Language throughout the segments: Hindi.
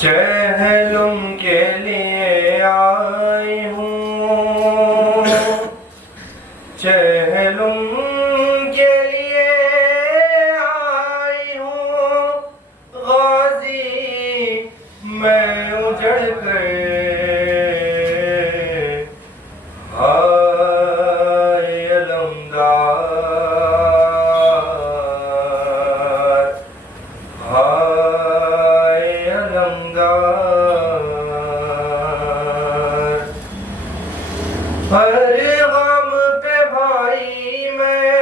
चहलुम के लिए आई हूँ, चहलुम के लिए आई हूँ, गाजी मैं उजड़ कर हाय अलमदार, हाय अलमदार। हर गम पे भाई मैं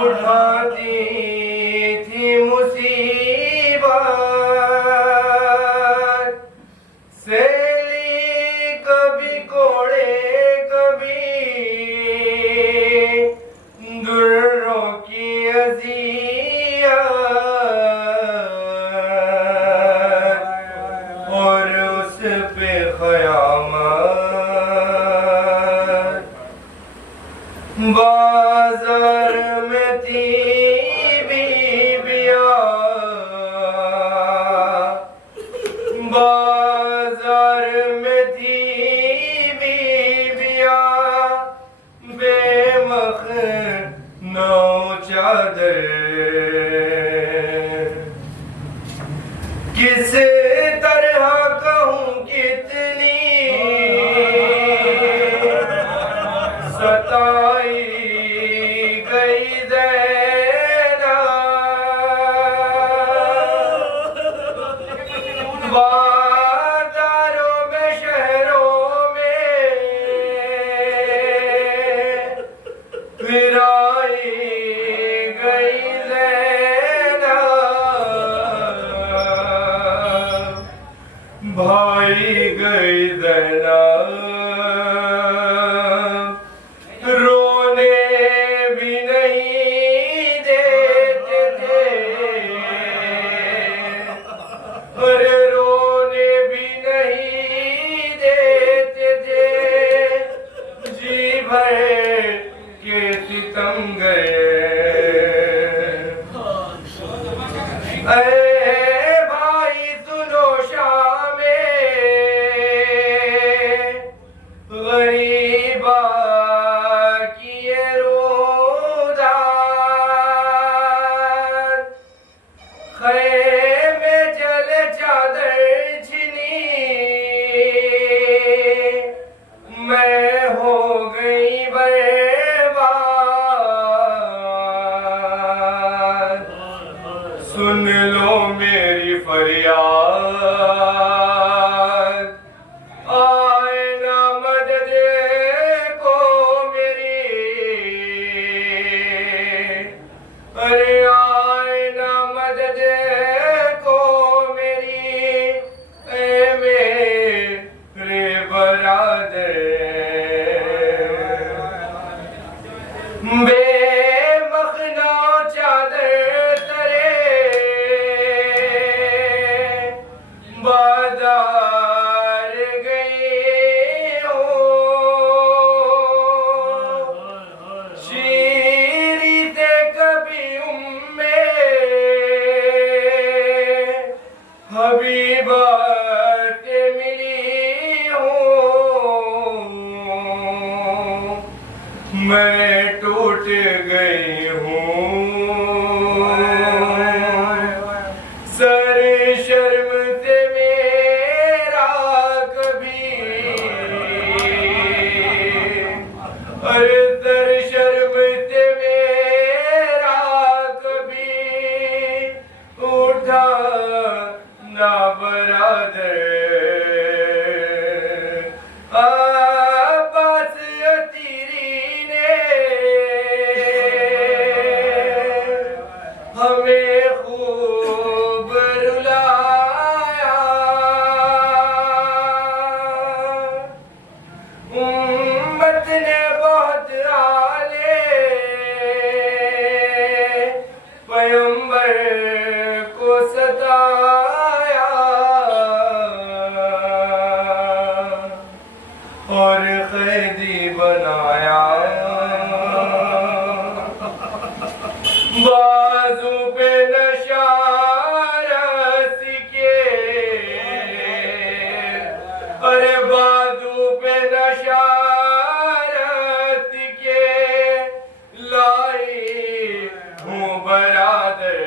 उठाती थी मुसीबत, सैली कभी कोड़े कभी दुर्रों की अज़ियत, और उस पे क़यामत। बाजार में थी बीबियाँ, बाजार में थी बीबियाँ, बेमखनो चादर, किस तरह कहूँ कितनी सताई गई ज़ैनब। बाजारों में शहरों में फिराई गई ज़ैनब, भाई गई ज़ैनब। रोने भी नहीं देते थे, अरे रोने भी नहीं देते थे, जी भर के सितम गए। ऐ भाई सुनो शामे गरीबा की ये रोदार, ख़ैमे जले चादर छिनी, मैं हो गई बर्बाद। सुन लो मेरी फरियाद, आए ना मदद को मेरी, अरे आए ना मदद को मेरी, ए मेरे बरादर। बेमखना चादर तरे बाजार गई हूँ, शीरी से कभी उम्मे हबीबा से मिली हूँ, मैं टूट गई हूँ। सर शर्म से मेरा कभी, अरे सर शर्म से मेरा कभी उठा ना बरादर। आबास अतीरी ने हमें खूब रुलाया, बनाया और कैदी बनाया। बाजू पे नशा रस के, अरे बाजू पे नशा रस के लाई हूँ बरादर।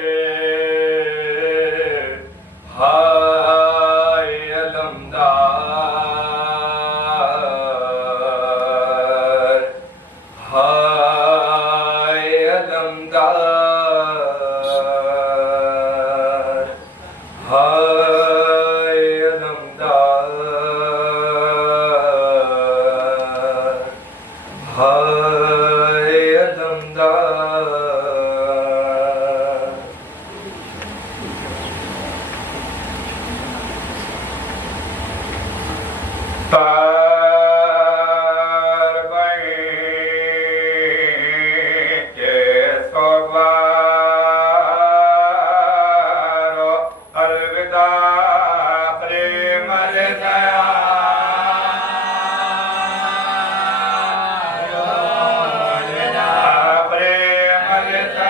हाय अलमदार, हाय अलमदार, हाय अलमदार, हाय अलमदार। तार बही के सोबारो अलविदा प्रेम दया। प्रेम दया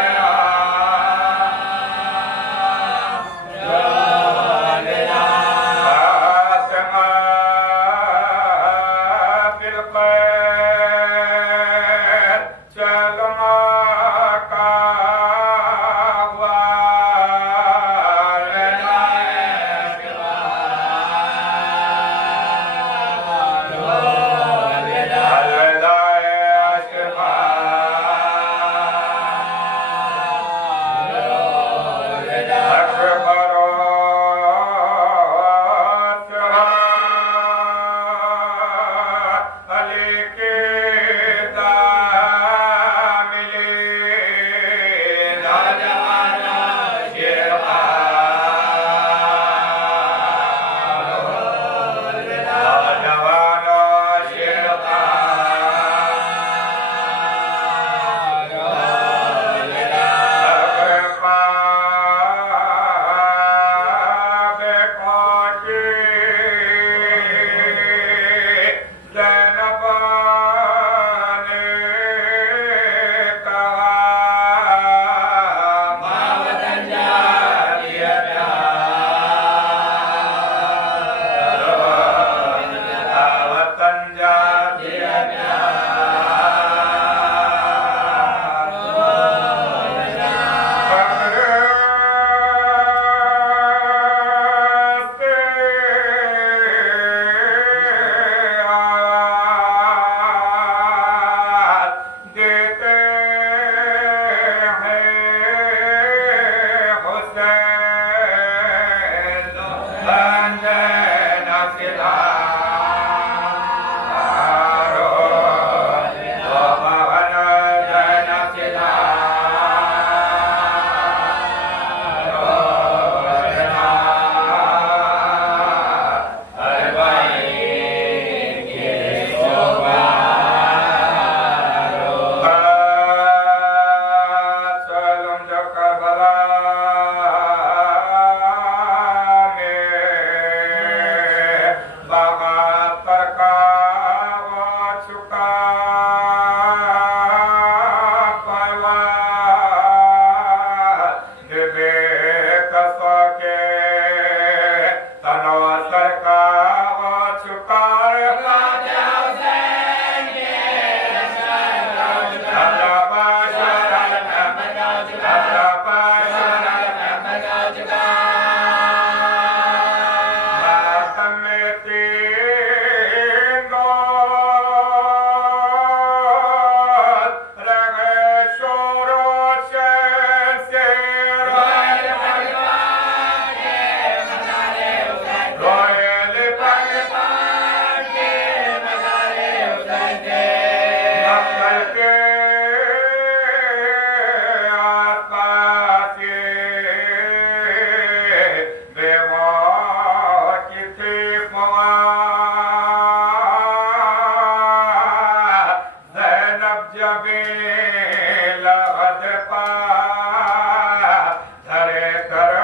धरे कर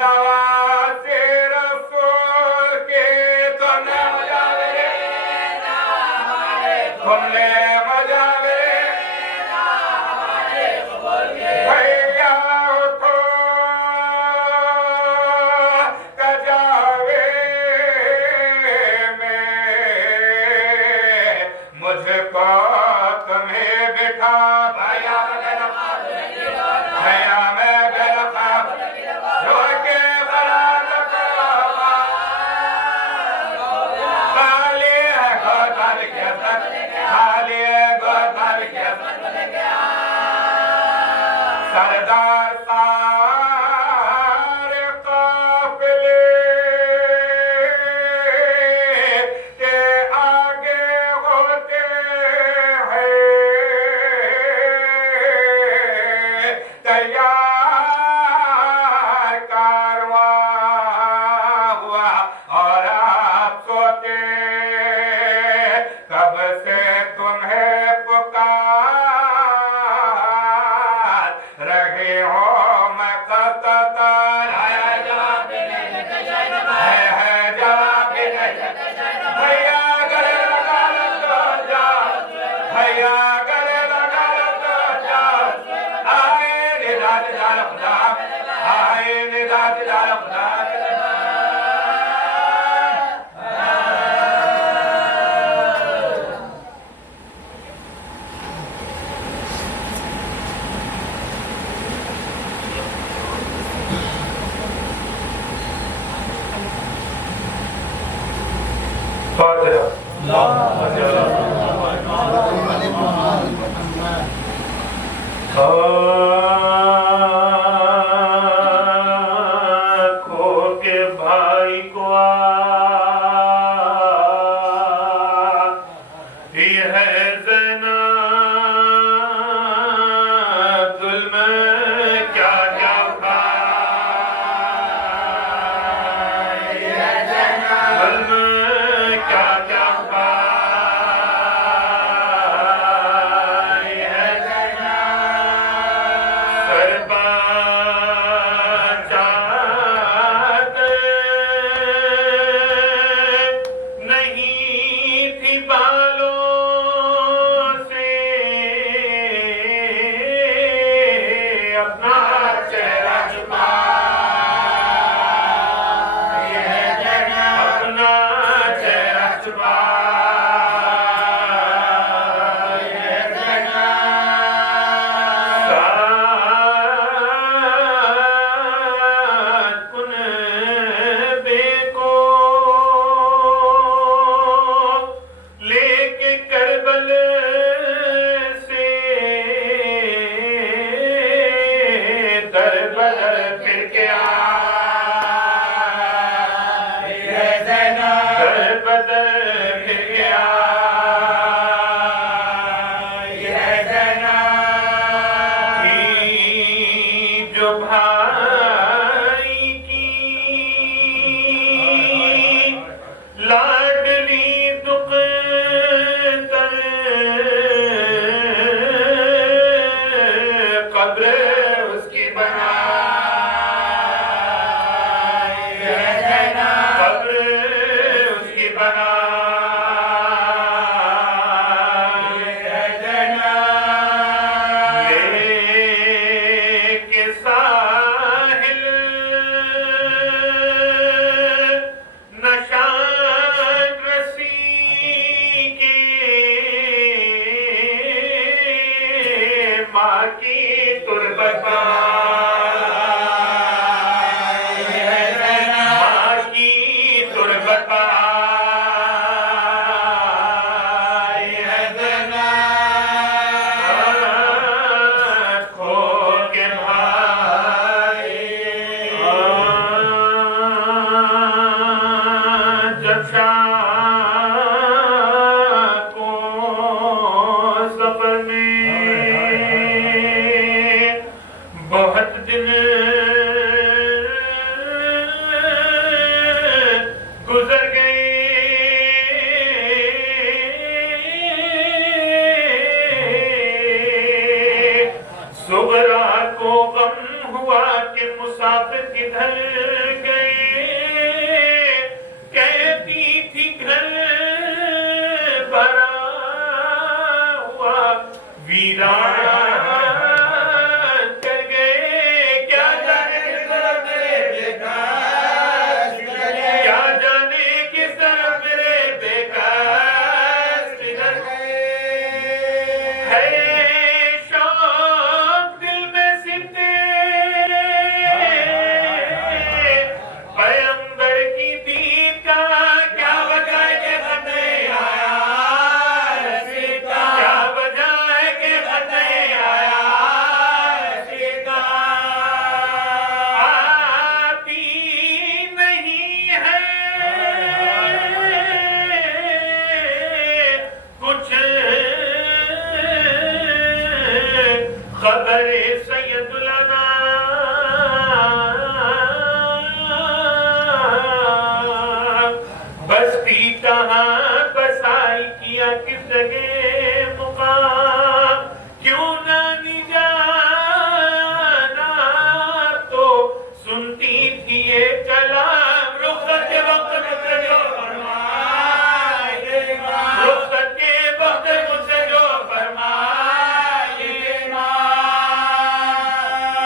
नवासे रसूल के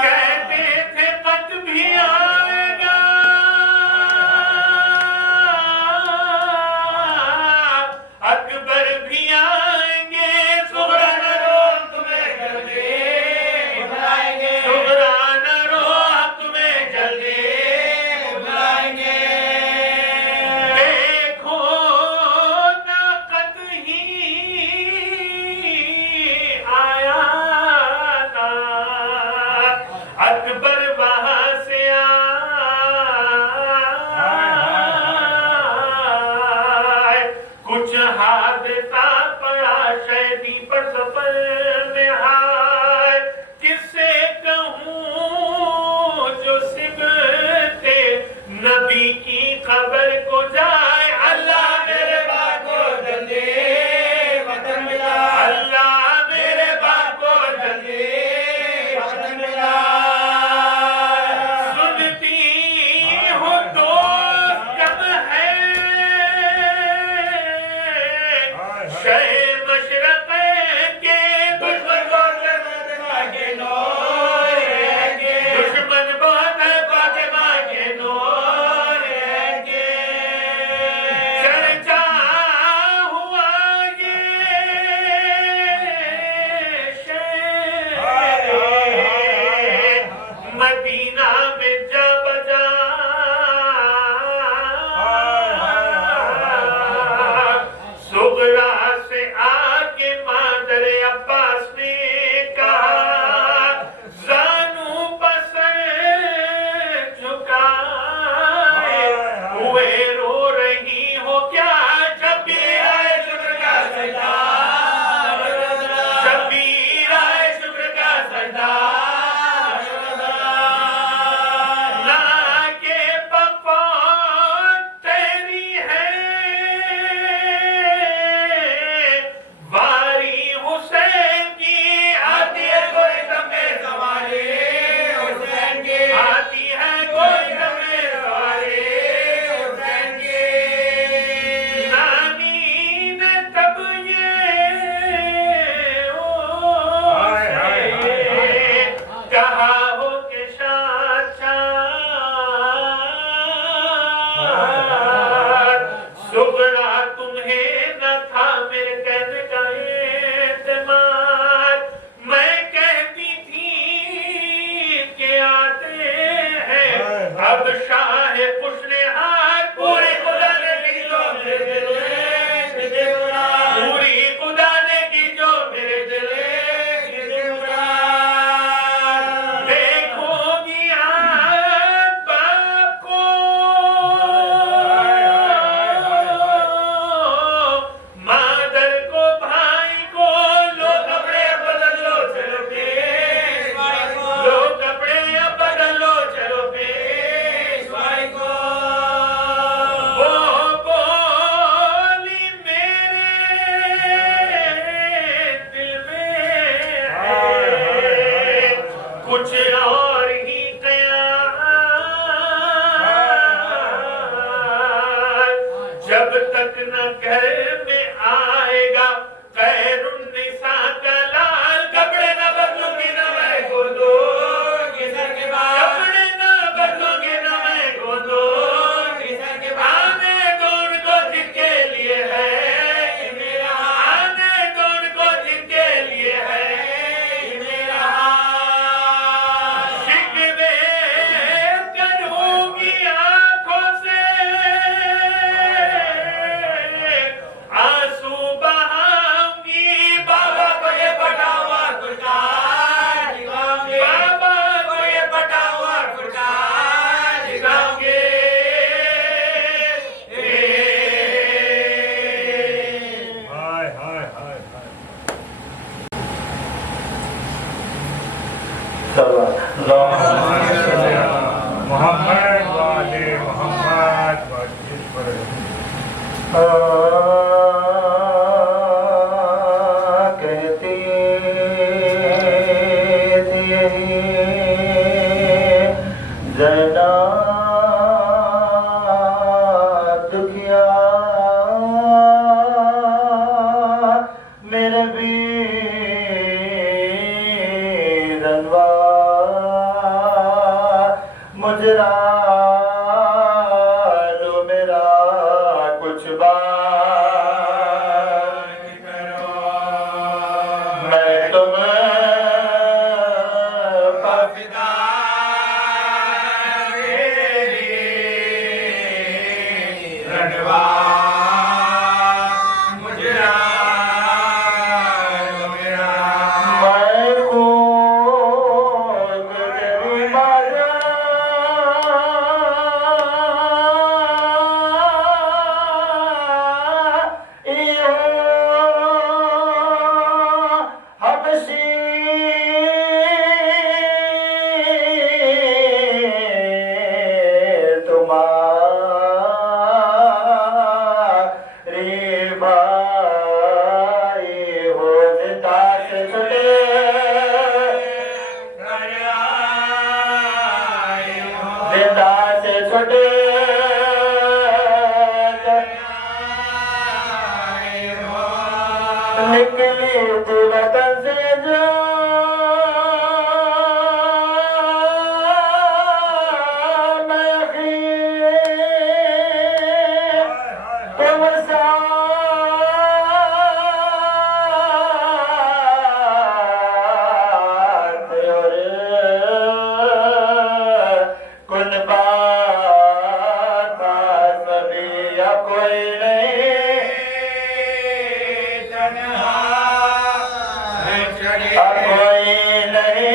कहते थे कद भी आएगा नबी की खबर को जाए अल्लाह मेरे बाप को जल्दी वतन मिला, अल्लाह मेरे बाप को जल्दी वतन मिला। सुनती हूँ दोस्त कब है शहे मशरक़ के दुश्मन बहुत है फातिमा के नूर के, दुश्मन बहुत है फातिमा के नूर के। चर्चा हुआ ये शहर मदीना में जा बजा, सुगरा से आके मादर अब्बास ने कहा जानू पसर झुकाए हुए रो रही हो क्या, शबीर आए शुक्र का सजदा, शबीर आए शुक्र का सजदा। ना के पप्पा तेरी है वारी हुसैन की, आती है कोई दमे सवारी हुसैन की, आती है कोई दमे सवारी हुसैन की। नानी ने तब ये कहा हो के शाद सुगरा तुम्हें न था मेरे कहने का एतमाद, मैं कहती थी कि आते हैं अब शाह खुशने हाथ, पूरी खुदा ने की जो मेरे दिल के मुराद, पूरी खुदा ने की जो मेरे दिल के मुराद। देखोगी आज बाप को मादर को भाई को, लो कपड़े बदल लो चलो पेशवाई को, लो कपड़े बदल लो चलो पेशवाई को। वो बोली मेरे दिल में है कुछ और ही ख्याल, जब तक न घर में आएगा खैरुन्निसा का लाल, कपड़े न बदलूंगी न मैं गोदूंगी सर के बाल, कपड़े न बदलूंगी न मैं गोदूंगी सर के बाल। आने दो उनको जिनके लिए है ये मेरा हाल, आने दो उनको जिनके लिए है ये मेरा हाल। शिकवे करूंगी आंखों से छुटे निकली थी वतन से जान तुम साथ और कुल बात सभी या कोई नहीं अब कोई नहीं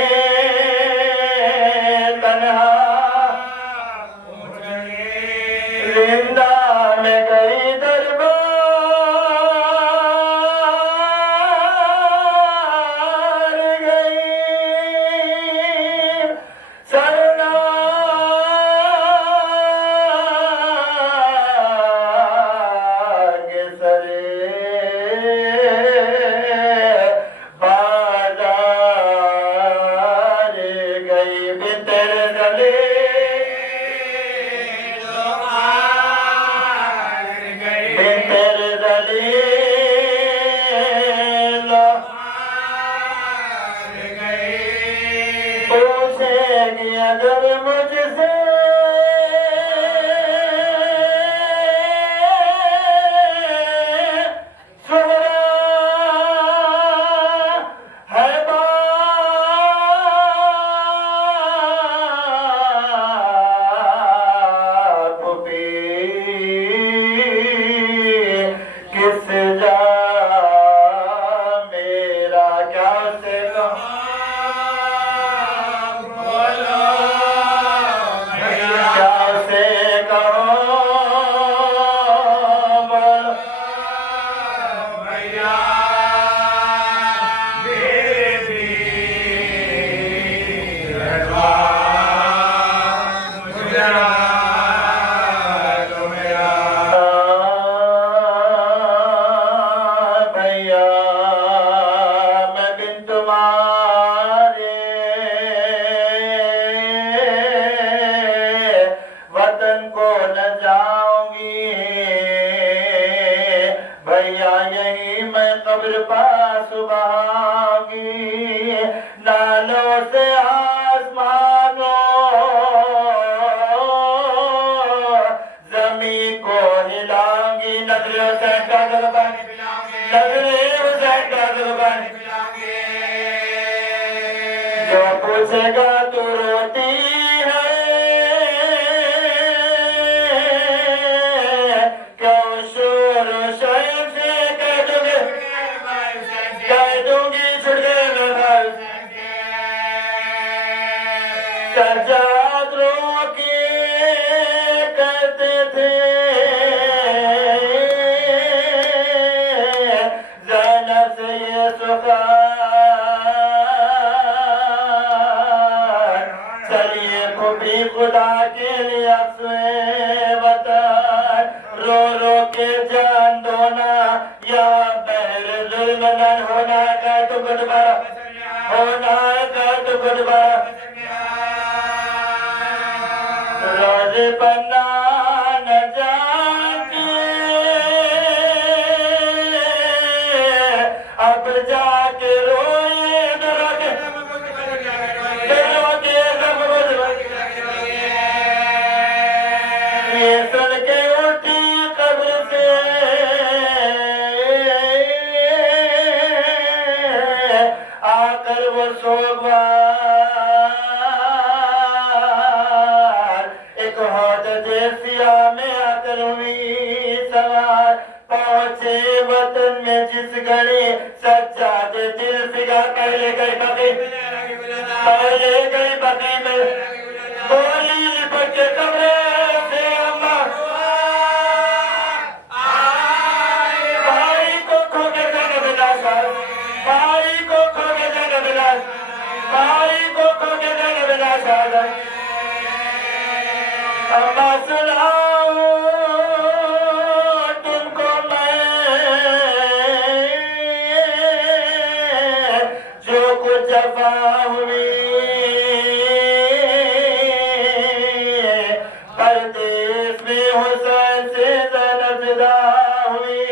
तन्हा जिंदा में गई दरबार गई शरणाग सरे बाजार गई बितर गले बितर गले पूछेगी अगर मुझसे सुहरा है बाप भी किस जा मेरा क्या से क्या से कहो बोलो भैया मैं बिन तुम्हारे वतन को न जाऊंगी भैया यही मैं कब्र पास बहाऊंगी नालों से आसमानों जमी को हिलाऊंगी नजरों से कागज पानी नजरों से कागज पानी जो पूछेगा तू रोती है क्यों शोर शोर से कह दूंगी छुड़े सजादरों के करते थे ज़ैनब से ये सुखार चलिए खूबी खुदा के लिए अपने वतन रो रो के जान दोना या बहर जुल्म न होना का तो गुडबा होना का तो गुडबा रोज बना न जाके अब जाके रोए दरोगे ये सुन के उठी कब्र से आकर वो सोगवार एक हौद देसिया में आकर हुई सवार पहुंचे वतन में जिस घड़ी सज्जाद दिल फिगा पहले गई बकी में बोली लिपट के कमरे से अम्मा भाई को खो के जग मिला भाई को खो के जग मिला भाई को खो के जग मिला अम्मा सुनाओ 34 में हुसैन से ज़ैनब विदा हुई,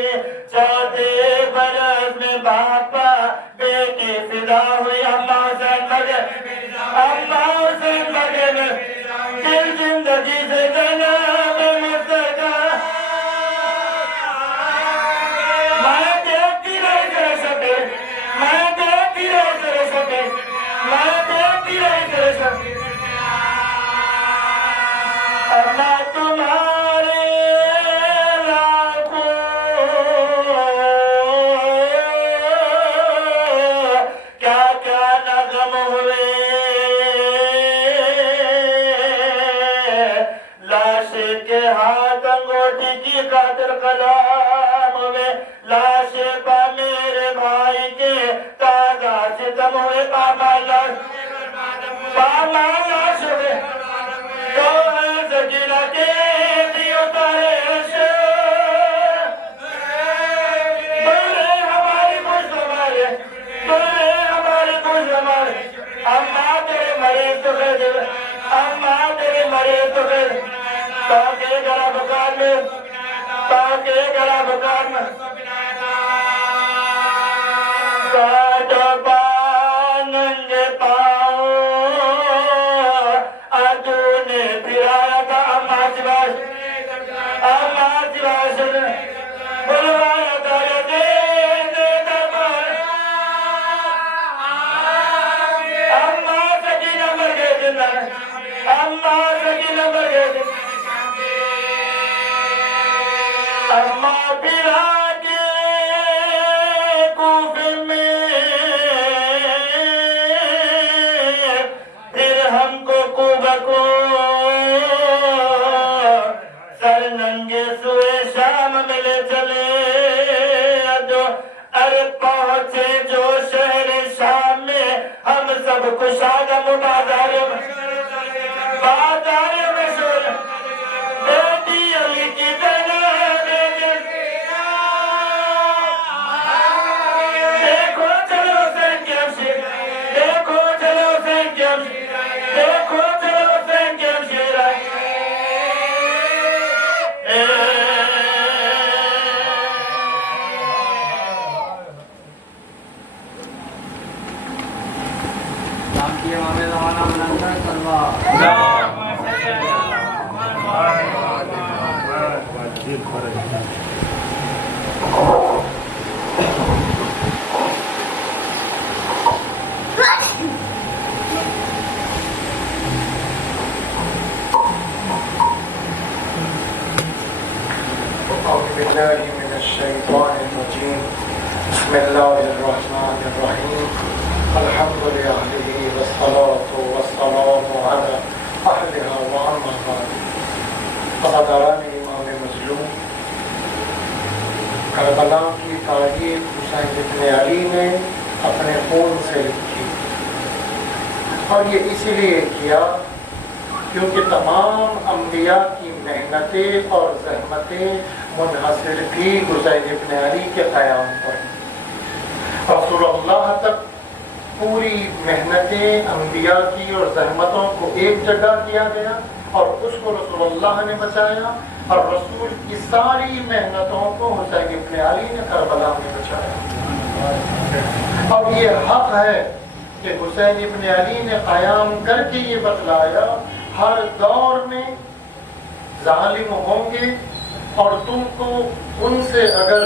14 बरस में बापा बेटी फिदा हुई। अम्मा हुसैन मरे, अम्मा हुसैन मरे में दिल जिंदगी से ज़ैनब मुस्तका। मैं देखती रही तेरे सपने, मैं देखती रही तेरे सपने, मैं देखती रही तेरे सपने। अम्मा तुम्हारे लाखों क्या क्या नगम हुए, लाश के हाथ अंगूठी की खातिर कलाम हुए, लाश पा मेरे भाई के ताजा सितम हुए। पामा लाश हुए तो सकीना के दियो तारे हर्ष, बोले हमारी कुछ हमारे, बोले हमारी कुछ हमारे। अम्मा तेरे मरे तो गए, अम्मा तेरे मरे तो गए, ताके गला बुखार में, ताके गला बुखार में। काटो पाँव नंगे पाँव अदूने फिराया था। अम्मा जिवाश, अम्मा जिवाश बुलवाया था दे दरबार। अम्मा सकीना मर गए जिंदा, अम्मा सकीना मर गए। अम्मा फिरा के कूफे में फिर हमको कुबा को सर नंगे सुए शाम मिले चले जो। अरे पहुंचे जो शहर शाम में हम सब कुशादम बाजार में, बाजार में शोर बेटी अली की देखो चलो संख्यम शेर, देखो चलो संख्यम, देखो चलो संख्यम शेर। बिस्मिल्लाहिर्रहमानिर्रहीम। अल्हम्दुलिल्लाह वस्सलातु वस्सलामु अला अहलिहा व अम्मा बाद। क़दरानी इमाम मज़लूम करबला की तारीख हुसैन इब्न अली ने अपने खून से लिखी, और ये इसलिए किया क्योंकि तमाम अम्बिया की मेहनतें और ज़हमतें मुनहसर थी हुसैन इब्न अली के क़याम पर। रसूलुल्लाह तक पूरी मेहनतें अम्बिया की और ज़हमतों को एक जगह किया गया और उसको रसूलुल्लाह ने बचाया, और रसूल की सारी मेहनतों को हुसैन इब्न अली ने करबला में बचाया। और ये हक है कि हुसैन इब्न अली ने क़याम करके ये बतलाया हर दौर में जालिम होंगे और तुमको उनसे अगर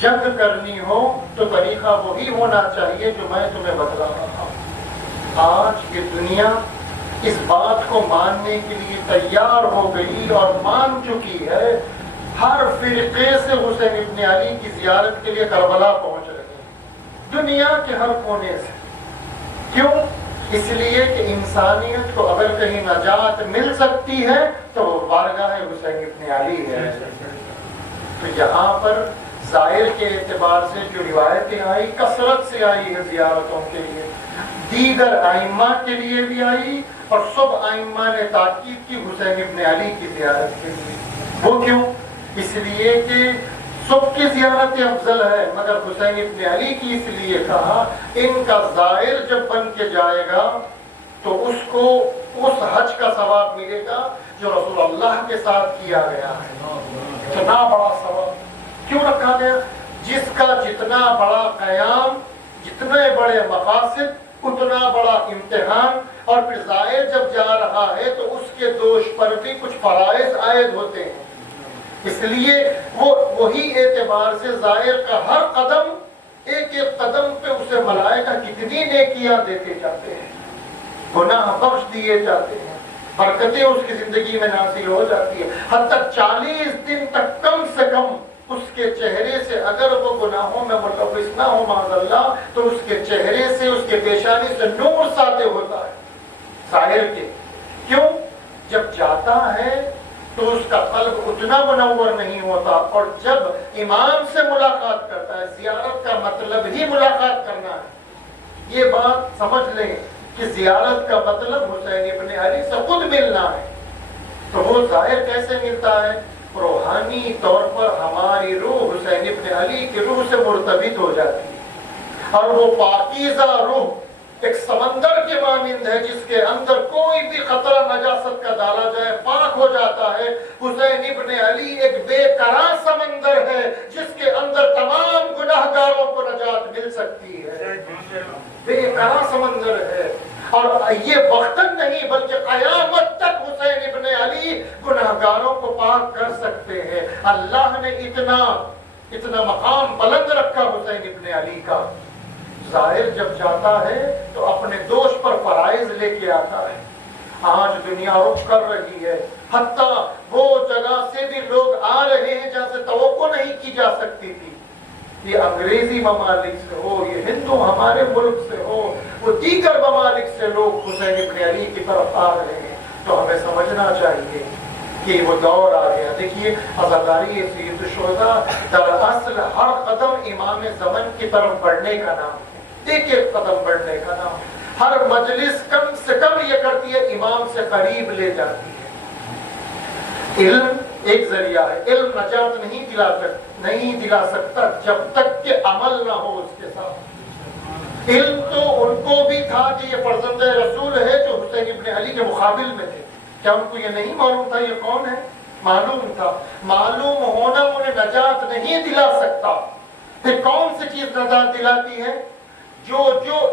जंग करनी हो तो तरीका वही होना चाहिए जो मैं तुम्हें बतला रहा हूँ। आज ये दुनिया इस बात को मानने के लिए तैयार हो गई और मान चुकी है, हर फिरके से हुसैन इब्न अली की जियारत के लिए करबला पहुंच रहे हैं, दुनिया के हर कोने से। क्यों? इसलिए कि इंसानियत को अगर कहीं नजात मिल सकती है तो वो बारगाह हुसैन इब्न अली है। तो यहाँ पर ज़ाहिर के एतबार से जो रिवायतें आई कसरत से आई है जियारतों के लिए, दीगर आइम्मा के लिए भी आई, और सब आइम्मा ने ताकीद की हुसैन इब्न अली की जियारत के लिए। वो क्यों? इसलिए कि सबकी जियारत अफजल है, मगर हुसैन इब्न अली की इसलिए कहा इनका ज़ाहिर जब बन के जाएगा तो उसको उस हज का सवाब मिलेगा जो रसूल अल्लाह के साथ किया गया है। इतना बड़ा सवाब क्यों रखा गया? जिसका जितना बड़ा कयाम, जितने बड़े मकासद, उतना बड़ा इम्तिहान। और फिर ज़ाहिर जब जा रहा है तो उसके दोष पर भी कुछ फराइज आयद होते हैं, इसलिए वो वही एतबार से ज़ाहिर का हर कदम, एक एक कदम पे उसे मलाइका कितनी नेकियां देते जाते हैं, गुनाह बख्श दिए जाते हैं, बरकतें उसकी जिंदगी में नासिल हो जाती है। हद तक 40 दिन तक कम से कम उसके चेहरे से अगर वो गुनाहों में मुलव्विस ना हो माज़अल्लाह, तो उसके चेहरे से, उसके पेशानी से नूर साते होता है ज़ाहिर के। क्यों? जब जाता है तो उसका कल्ब उतना मुनव्वर नहीं होता, और जब इमाम से मुलाकात करता है, ज़ियारत का मतलब ही मुलाकात करना है, ये बात समझ लें कि ज़ियारत का मतलब हुसैन इब्न अली से खुद मिलना है। तो वो ज़ाहिर कैसे मिलता है? रूहानी तौर पर हमारी रूह हुसैन इब्न अली की रूह से मुर्तबित हो जाती है, और वो पाकीज़ा रूह एक समंदर के मानिंद है जिसके अंदर कोई भी खतरा नजासत का डाला जाए पाक हो जाता है। हुसैन इब्न अली एक बेकरार समंदर है जिसके अंदर तमाम गुनाहगारों को नजात मिल सकती है। बेकरार समंदर है, और ये वक्तन नहीं बल्कि कयामत तक हुसैन इब्न अली गुनाहगारों को पाक कर सकते हैं। अल्लाह ने इतना मकाम बुलंद रखा हुसैन इब्न अली का। ज़ाहिर जब जाता है तो अपने दोष पर फराइज लेके आता है। आज दुनिया रुख कर रही है, हत्ता वो जगह से भी लोग आ रहे हैं जहाँ से तवक्को नहीं की जा सकती थी। ये अंग्रेजी ममालिक से हो, ये हिंदू हमारे मुल्क से हो, वो दीगर ममालिक से लोग हुसैन इब्न अली की तरफ आ रहे हैं। तो हमें समझना चाहिए कि वो दौर आ गया। देखिए, अज़ादारी सैयद शुहदा दरअसल हर कदम इमाम ज़मन की तरफ बढ़ने का नाम है, एक एक कदम बढ़ने का नाम। हर मजलिस कम से कम ये करती है, इमाम से करीब ले जाती है। इल्म एक जरिया है, इल्म नजात नहीं दिला सकता जब तक कि अमल ना हो उसके साथ। इल्म तो उनको भी था कि ये फर्जंदे रसूल है जो हुसैन इब्न अली के मुकाबिल में थे। क्या उनको ये नहीं मालूम था ये कौन है? मालूम था। मालूम होना उन्हें नजात नहीं दिला सकता। फिर कौन सी चीज नजात दिलाती है? जो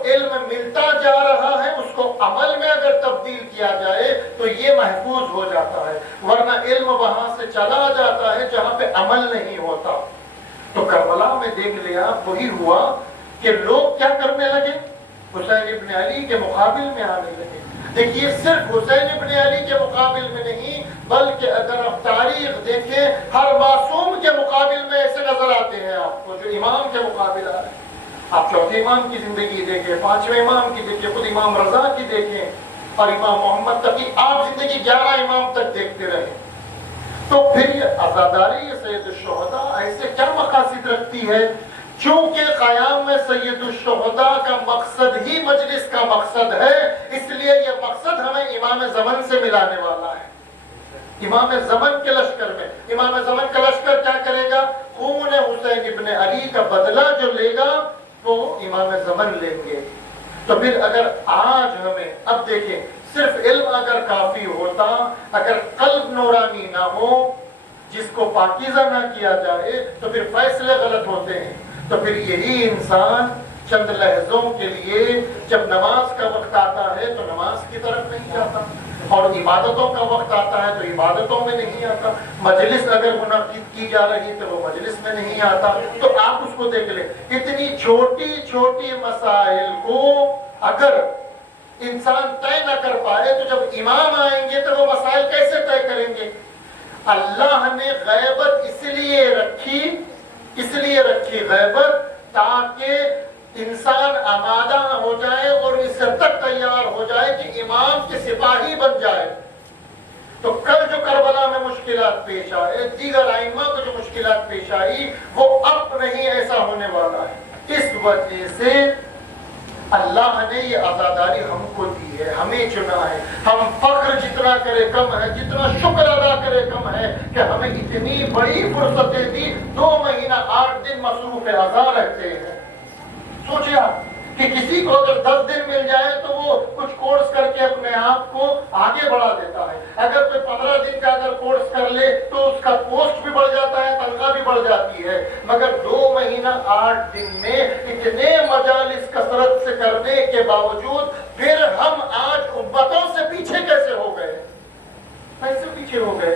इल्म मिलता जा रहा है उसको अमल में अगर तब्दील किया जाए तो ये महफूज हो जाता है, वरना इल्म वहां से चला जाता है जहां पे अमल नहीं होता। तो करबला में देख लिया, वही हुआ कि लोग क्या करने लगे? हुसैन इब्न अली के मुकाबिल में आने लगे। देखिए, सिर्फ हुसैन इब्न अली के मुकाबिल में नहीं, बल्कि अगर आप तारीख देखें, हर मासूम के मुकाबिल में ऐसे नजर आते हैं आपको जो इमाम के मुकाबिल आ रहे हैं। आप चौथे इमाम की जिंदगी देखें, पांचवें इमाम की देखिए, खुद इमाम रजा की देखें, और इमाम मोहम्मद तक की आप जिंदगी 11 इमाम तक देखते रहे। तो फिर ये आजादारी सैयद शुहदा ऐसे क्या मकासद रखती है? चूंकि क़याम में सैयद शुहदा का मकसद ही मजलिस का मकसद है, इसलिए ये मकसद हमें इमाम ज़मन से मिलाने वाला है। इमाम ज़मन के लश्कर में, इमाम ज़मन का लश्कर क्या करेगा? खून हुसैन इब्न अली का बदला जो लेगा वो इमाम ज़मन लेंगे। तो फिर अगर आज हमें, अब देखें, सिर्फ इल्म अगर काफी होता, अगर कल्ब नूरानी ना हो, जिसको पाकीज़ा ना किया जाए, तो फिर फैसले गलत होते हैं। तो फिर यही इंसान चंद लहजों के लिए जब नमाज का वक्त आता है तो नमाज की तरफ नहीं जाता, और इबादतों का वक्त आता है तो इबादतों में नहीं आता। मजलिस अगर मुनक़िद की जा रही तो वो मजलिस में नहीं आता। तो आप उसको देख ले, इतनी छोटी छोटी मसाइल को अगर इंसान तय न कर पाए तो जब इमाम आएंगे तो वो मसाइल कैसे तय करेंगे? अल्लाह ने गैबत इसलिए रखी गैबत ताकि इंसान आमादा हो जाए और इससे तक तैयार हो जाए कि इमाम के सिपाही बन जाए। तो कल जो करबला में मुश्किलात पेश आए, दीगर आइम्मा को जो मुश्किलात पेश आई, वो अब नहीं ऐसा होने वाला है। इस वजह से अल्लाह ने ये आज़ादारी हमको दी है, हमें चुना है। हम फख्र जितना करे कम है, जितना शुक्र अदा करे कम है कि हमें इतनी बड़ी फुर्सतें दी। 2 महीना 8 दिन मसरूफ अज़ा रहते हैं। सोचिए आप कि किसी को अगर 10 दिन मिल जाए तो वो कुछ कोर्स करके अपने आप को आगे बढ़ा देता है। अगर कोई 15 दिन का अगर कोर्स कर ले तो उसका पोस्ट भी बढ़ जाता है, तनख्वाह भी बढ़ जाती है। मगर 2 महीना 8 दिन में इतने मजालिस कसरत से करने के बावजूद फिर हम आज उम्मतों से पीछे कैसे हो गए? कैसे पीछे हो गए?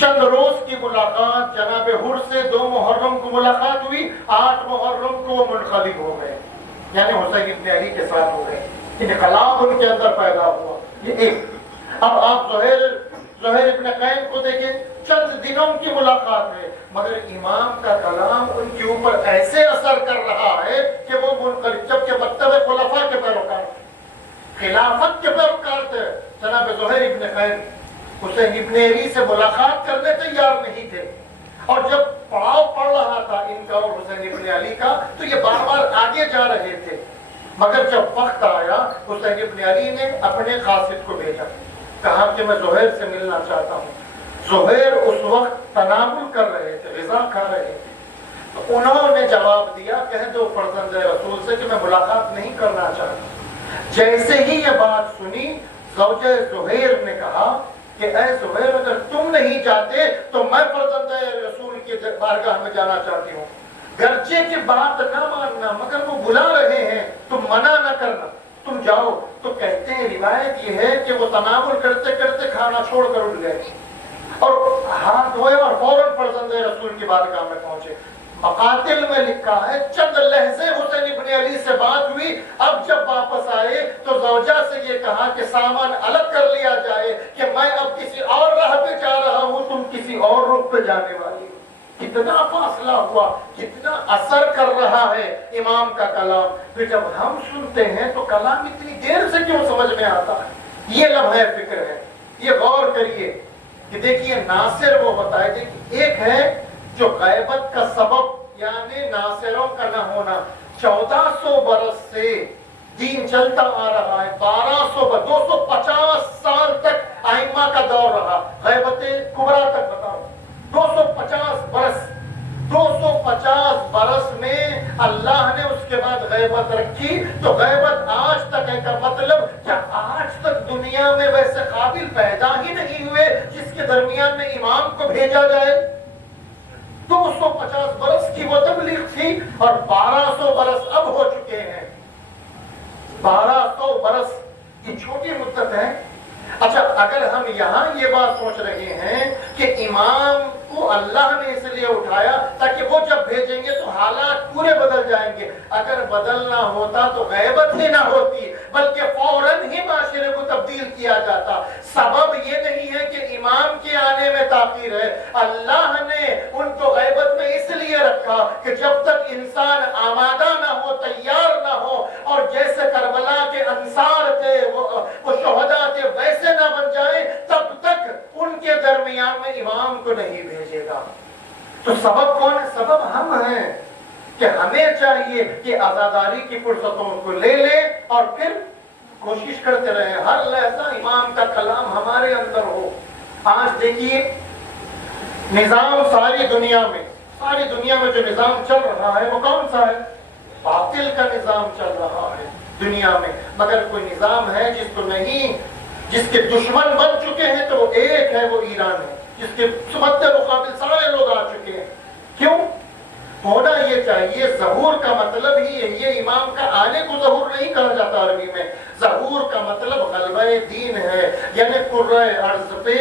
चंद रोज की मुलाकात जनाब हुर से 2 मुहर्रम को मुलाकात हुई, 8 मुहर्रम को वो मुनखलिब हो गए, यानी हुसैन इब्न अली के साथ हो गए। इनकलाब उनके अंदर पैदा हुआ। ये एक। अब आप ज़ुहैर इब्न कैन को देखें, चंद दिनों की मुलाकात है, मगर इमाम का कलाम उनके ऊपर ऐसे असर कर रहा है कि वो मुनकलिब, जबकि मक्तब खुलफा के पैरोकार, खिलाफत के पैरोकार थे। जनाब ज़ुहैर इब्न कैन हुसैन इब्न अली से मुलाकात करने तैयार नहीं थे, और जब पड़ाव पड़ रहा था इनका और हुसैन इब्न अली का तो ये बार बार आगे जा रहे थे। मगर जब वक्त आया हुसैन इब्न अली ने अपने कासिद को भेजा, कहा कि मैं ज़ुहैर से मिलना चाहता हूँ। ज़ुहैर उस वक्त तनामुल कर रहे थे, ग़िज़ा खा रहे थे, तो उन्होंने जवाब दिया, कह दो फर्जंद रसूल से कि मैं मुलाकात नहीं करना चाहता। जैसे ही ये बात सुनी, ज़ौजे ज़ुहैर ने कहा कि ऐ ज़ुहैर, अगर तुम नहीं जाते तो मैं फर्जंद रसूल की बारगाह में जाना चाहती हूँ। गर्जे की बात ना मानना, मगर वो बुला रहे हैं, तुम मना ना करना, तुम जाओ। तो कहते हैं, रिवायत ये है कि वो तनावुल करते करते खाना छोड़कर उठ गए और हाथ धोए और फौरन फर्जंद रसूल की बारगाह में पहुंचे। मकातिल में लिखा है, चंद लहजे हुसैन इब्न अली से बात हुई। अब जब वापस आए तो ज़ौजा से ये कहा कि सामान अलग कर लिया जाए कि मैं अब किसी और राह पे जा रहा हूँ, तुम किसी और रुख पे जाने वाली। कितना फासला हुआ, कितना असर कर रहा है इमाम का कलाम। फिर जब हम सुनते हैं तो कलाम इतनी देर से क्यों समझ में आता है? ये लम्हे फिक्र है, ये गौर करिए कि देखिए नासिर वो होता है, देखिए एक है जो गैबत का सबब यानी नासिरों का न होना। 1400 बरस से दीन चलता आ रहा है, 250 साल तक आइम्मा का दौर रहा, गैबत कुबरा तक बताओ 250 बरस। 250 बरस में अल्लाह ने उसके बाद गैबत रखी, तो गैबत आज तक है का मतलब क्या आज तक दुनिया में वैसे काबिल पैदा ही नहीं हुए जिसके दरमियान में इमाम को भेजा जाए? 250 बरस की वो तबलीग थी और 1200 बरस अब हो चुके हैं। 1200 बरस की छोटी मुद्दत है। अच्छा, अगर हम यहाँ ये बात सोच रहे हैं कि इमाम को अल्लाह ने इसलिए उठाया ताकि वो जब भेजेंगे तो हालात पूरे बदल जाएंगे, अगर बदलना होता तो गैबत ही ना होती, बल्कि फौरन ही माशरे को तब्दील किया जाता। सबब ये नहीं है कि इमाम के आने में ताखीर है, अल्लाह ने उनको गैबत में इसलिए रखा कि जब तक इंसान आमादा ना हो, तैयार ना हो, और जैसे करबला के अंसार थे वो शोहदा थे वैसे ना बन जाए, तब तक उनके दरमियान में इमाम को नहीं भेजेगा। तो सबब कौन है? सबब हम हैं कि हमें चाहिए कि आजादारी की फुर्सतों को ले ले और फिर कोशिश करते रहे हर लहजा इमाम का कलाम हमारे अंदर हो। आज देखिए निजाम सारी दुनिया में जो निजाम चल रहा है वो कौन सा है? बातिल का निजाम चल रहा है दुनिया में। मगर कोई निजाम है जिसके दुश्मन बन चुके हैं तो वो एक है, वो ईरान है, जिसके मद्दे मुकाबिल सारे लोग आ चुके हैं। क्यों होना ये चाहिए? ज़हूर का मतलब ही ये इमाम का आने को ज़हूर नहीं कहा जाता अरबी में। ज़हूर का मतलब गलबे दीन है, यानी कुर्रे अर्ज़ पे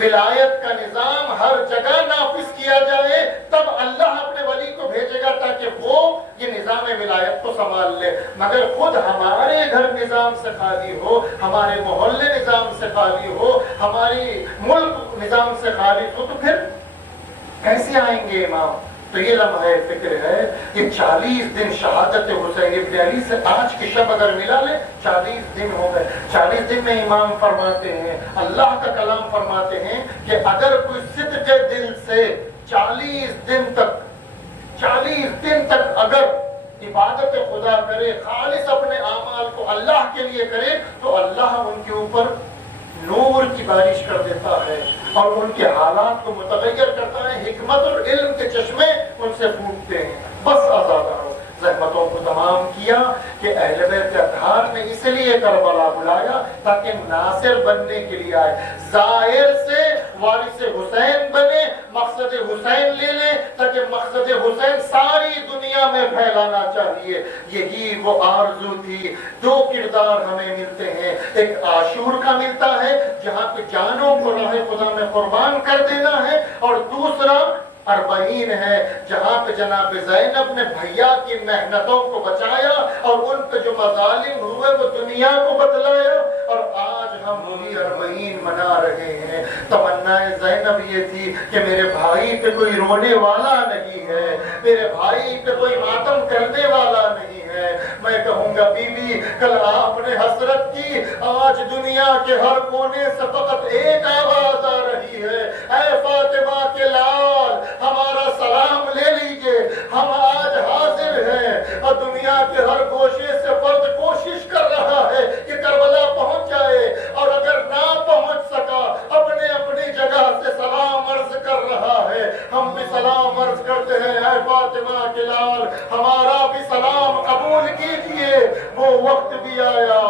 विलायत का निज़ाम हर जगह नाफिज किया जाए, तब अल्लाह अपने वली को भेजेगा ताकि वो ये निज़ाम विलायत को संभाल ले। मगर खुद हमारे घर निज़ाम से खाली हो, हमारे मोहल्ले निज़ाम से खाली हो, हमारी मुल्क निज़ाम से खाली हो, तो फिर कैसे आएंगे इमाम? तो ये लम्हा फिक्र है। ये 40 दिन शहादत हुसैन इब्न अली से आज की शब अगर मिला ले, 40 दिन हो गए। 40 दिन में इमाम फरमाते हैं, अल्लाह का कलाम फरमाते हैं कि अगर कोई सिद्क़े दिल से 40 दिन तक अगर इबादत खुदा करे, खालिस अपने आमाल को अल्लाह के लिए करे, तो अल्लाह उनके ऊपर नूर की बारिश कर देता है और उनके हालात को मुतगय्यर करता है। हिकमत और इल्म के चश्मे उनसे फूटते हैं। बस आजाद रहो। ज़हमतों को तमाम किया कि करबला बुलाया ताकि नासिर बनने के लिए आए, जाहिर से वारिस हुसैन बने, मकसद हुसैन ले ले ताकि मकसद हुसैन सारी दुनिया में फैलाना चाहिए। यही वो आरजू थी। दो किरदार हमें मिलते हैं, एक आशूर का मिलता है जहाँ पे जानों को राह खुदा में कुर्बान कर देना है, और दूसरा अरबईन है जहाँ पे जनाब ज़ैनब ने भैया की मेहनतों को बचाया और उन पे जो मजालिम हुए वो दुनिया को बतलाया, और आज हम वही अरबईन मना रहे हैं। तमन्नाए ज़ैनब ये थी कि मेरे भाई पे कोई रोने वाला नहीं है, मेरे भाई पे कोई मातम करने वाला नहीं है। मैं कहूँगा बीबी, कल आपने हसरत की, आज दुनिया के हर कोने से फकत एक आवाज आ रही है, ऐ फातिमा के लाल, हमारा सलाम ले लीजिए, हम आज हाजिर हैं। और दुनिया के हर गोशे से फर्द कोशिश कर रहा है कि करबला पहुंच जाए, और अगर ना पहुंच सका अपने अपनी जगह से सलाम अर्ज कर रहा है। हम भी सलाम अर्ज करते हैं, ऐ फातिमा के लाल, हमारा भी सलाम कबूल कीजिए। वो वक्त भी आया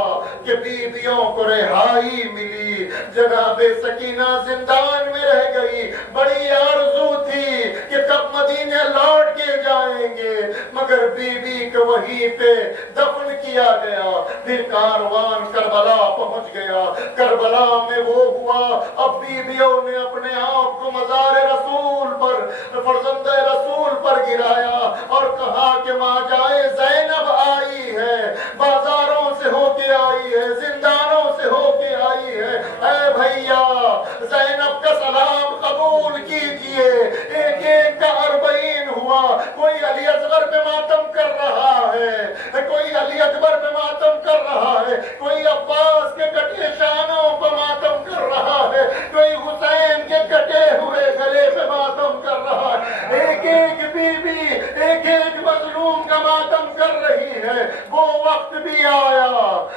कि बीबियों को रिहाई मिली, जनाब सकीना जिंदान में रह गई। बड़ी आरज़ू थी कि कब मदीने लौट के जाएंगे, मगर बीबी को वहीं पे दफन किया गया। फिर कारवान करबला पहुंच गया। करबला में वो हुआ, अब बीबियों ने अपने आप को मज़ार रसूल पर, फर्जंद रसूल पर गिराया और कहा कि माँ जाए ज़ैनब आई है, बाजारों से होके आई है, जिंदानों से होके आई है। ऐ भैया, ज़ैनब का सलाम कबूल कीजिए। एक एक का अरबईन हुआ। कोई अली असगर पे मातम कर रहा है, कोई अली अकबर पे मातम कर रहा है, कोई अब्बास के कटे शानों पे मातम कर रहा है, कोई हुसैन के कटे हुए गले पे मातम कर रहा है। एक एक बीबी, एक एक मजलूम का मातम कर रही है। वो वक्त भी आया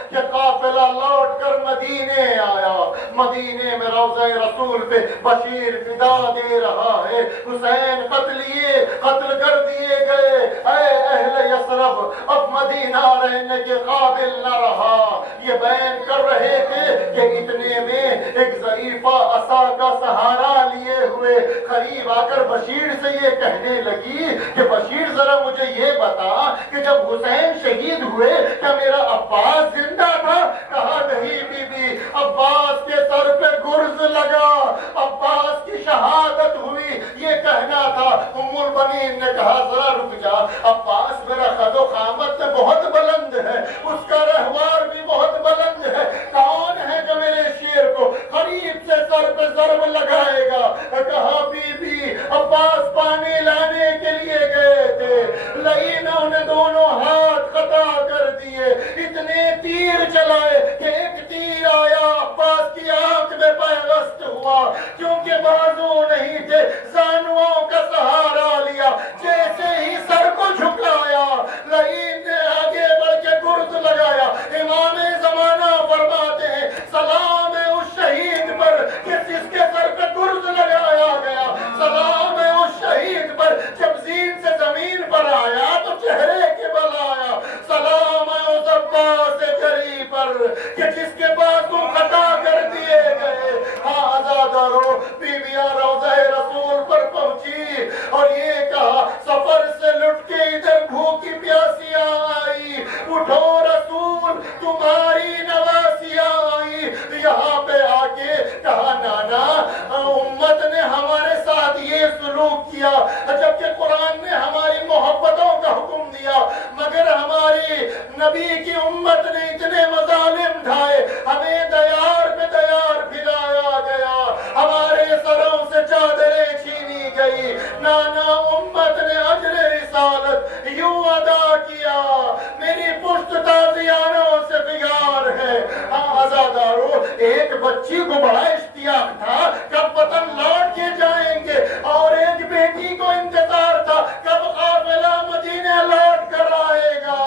कि काफिला लौट कर मदीने आया। मदीने में रौज़े रसूल पे बशीर फिदा दे रहा है, हुसैन कत्ल कर दिए गए। ऐ अहले यसरब, अब मदीना रहने के काबिल न रहा। ये बयान कर रहे थे कि इतने में एक ज़ईफा असा का सहारा लिए हुए करीब आकर बशीर से ये कहने लगी कि बशीर जरा मुझे ये बता कि जब हुसैन शहीद हुए क्या मेरा अब्बास जिंदा था? कहा नहीं बीबी, अब्बास के सर पे गुर्ज लगा, अब्बास की शहादत हुई, ये कहना था। उम्मुल बनीन ने कहा जरा रुक जा, अब्बास मेरा कदो कामत में बहुत बुलंद है, उसका रहवार भी बहुत बुलंद है, कौन है जो मेरे शेर को करीब से सर पे ज़र्ब लगाएगा? कहा बीबी, अब्बास पानी लाने के लिए गए थे, लईनों ने दोनों हाथ कता कर दिए, इतने तीर चलाए कि एक तीर आया अब्बास की आंख में पैवस्त हुआ, क्योंकि बाजू नहीं थे, जानुओं का सहारा लिया। जैसे ही सर को झुकाया, लईन ने आगे बढ़ के गुर्द लगाया। इमाम ज़माना फरमाते हैं, सलाम है उस शहीद पर कि जिसके सर पे गुर्द लगाया गया, सलाम है उस शहीद पर जब जीन से जमीन पर आया तो चेहरे के बल आया, सलाम है उस अब्बास जरी पर कि जिसके बाजू खता कर दिए गए। हाँ आज़ादारो, बीबियां रौज़े रसूल पर पहुंची और ये कहा, सफर से लुट के इधर भूखी प्यासियां आई, उठो रसूल तुम्हारी नवासियां आई। यहाँ पे आके कहा, नाना उम्मत ने हमारे साथ ये सुलूक किया, जबकि कुरान ने हमारी मोहब्बतों का हुक्म दिया, मगर हमारी नबी की उम्मत ने इतने मज़ालिम ढाए, हमें दयार पे दयार फिराया गया, हमारे सरों से चादरें छीनी गई। नाना उम्मत ने अजर रिसालत यूं अदा किया, मेरी पुश्त ताज़ियानों से बिगाड़ है। हाँ आज़ादारो, एक बच्ची को बड़ा इश्तियाक था कब वतन लौट के जाएंगे, और एक बेटी को इंतजार था कब काफिला मदीने लौट कर आएगा।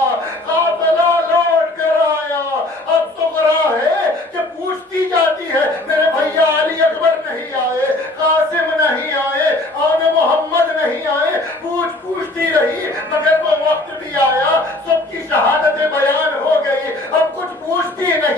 काफिला लौट कर आया। अब सुगरा है कि पूछती जाती है, मेरे भैया अली अकबर नहीं आए, कासिम नहीं आए, और मोहम्मद नहीं आए, पूछती रही, मगर वो वक्त भी आया, सबकी शहादतें बयान हो गई, अब कुछ पूछती नहीं।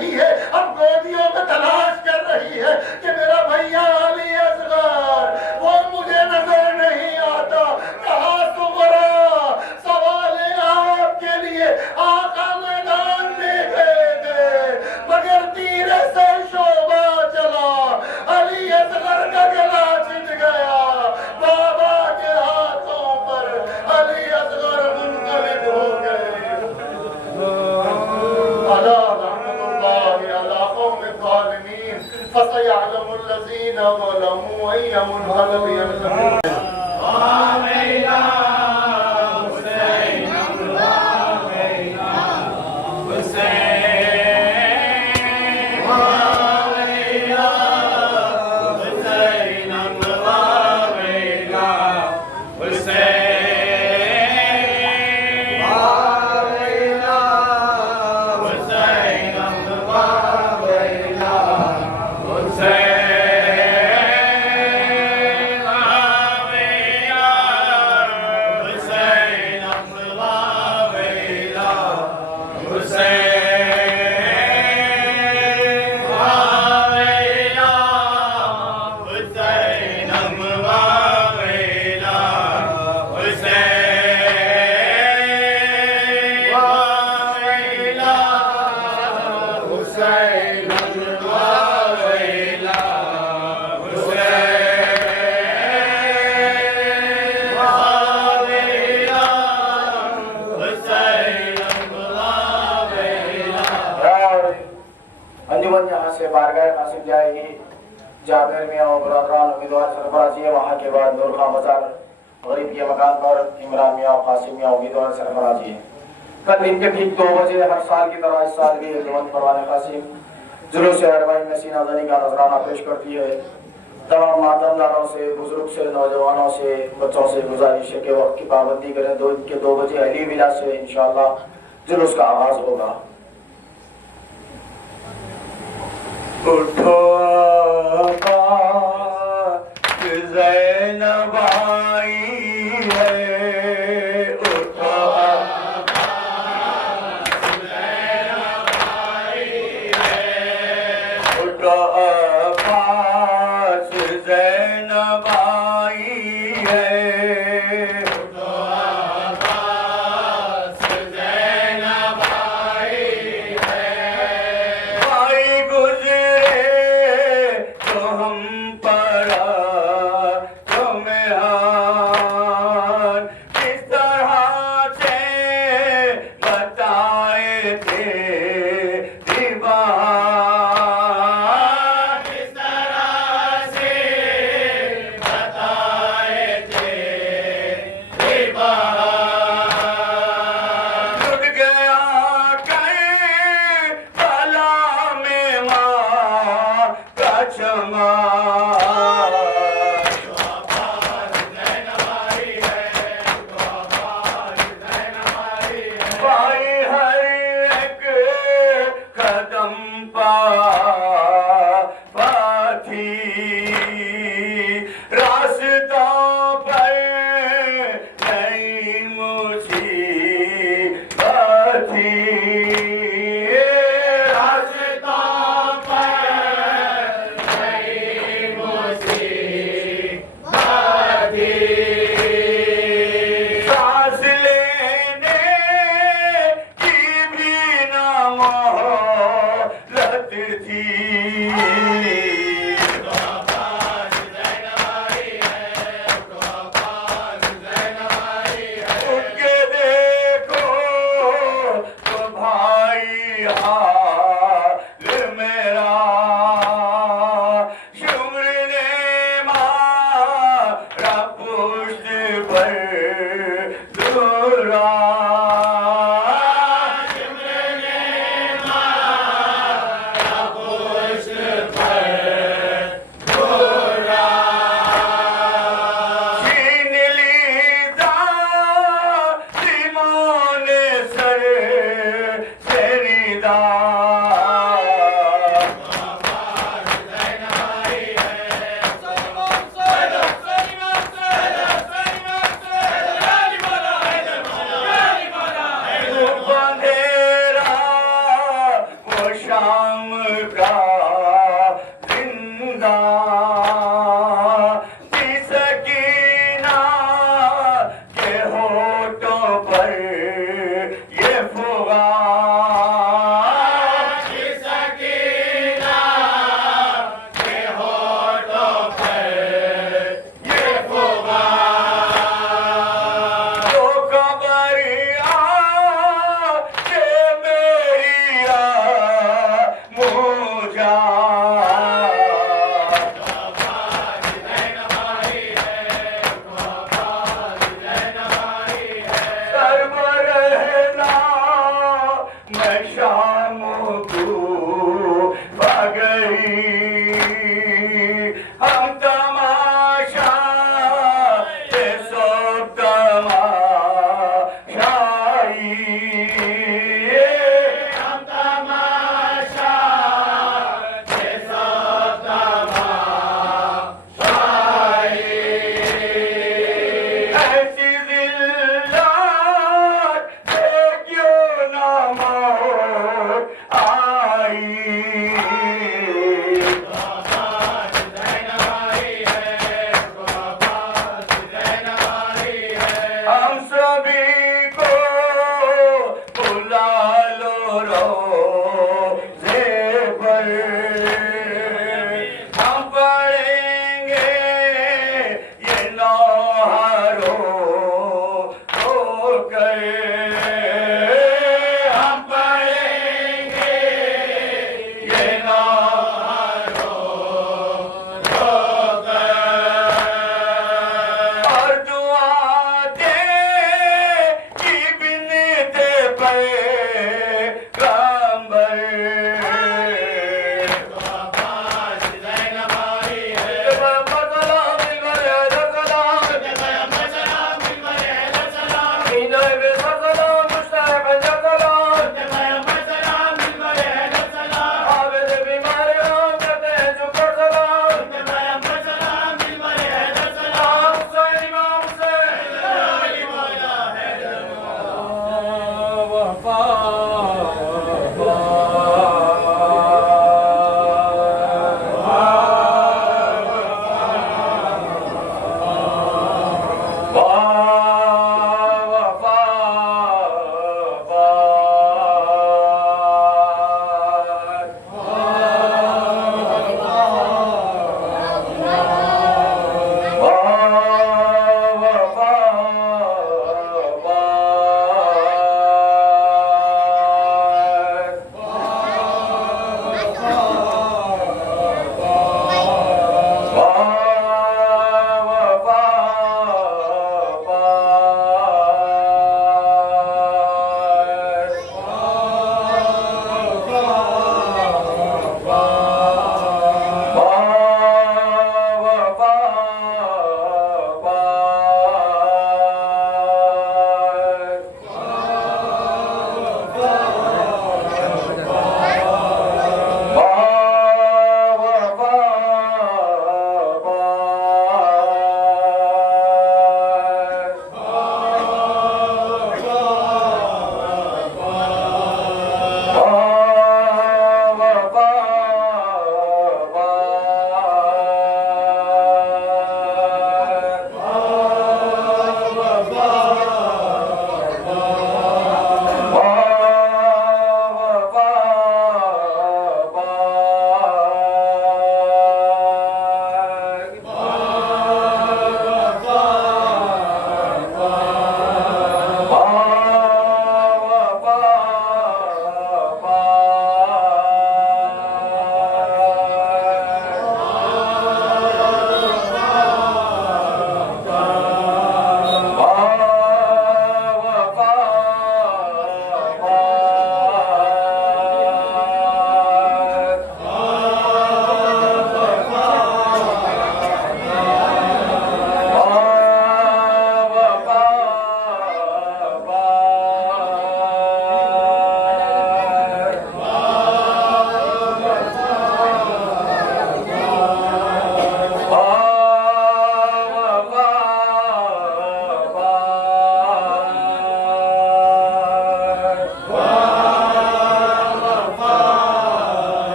हासिल जाएगी। जाबिर मियाँ और बरदरान उम्मीदवार सरफराजी है, वहाँ के बाद नूर खां बाजार गरीब के मकान पर इमरान मियाँ और कासिम मियाँ उम्मीदवार सरफराजी है। कल दिन के ठीक 2 बजे हर साल की तरह इस साल भी हुकूमत परवान कासिम जुलूस अरबाई में सीनाजनी का नजराना पेश करती है। तमाम मातमदारों से, बुजुर्ग से, नौजवानों से, बच्चों से गुजारिश है कि वक्त की पाबंदी करें। 2 बजे अली विला से इंशाअल्लाह जुलूस का आगाज होगा। उठो ज़ैनब आई है, उठो उठो पास ज़ैनब आई है, भाई गुजरे तो हम पर तुम्हें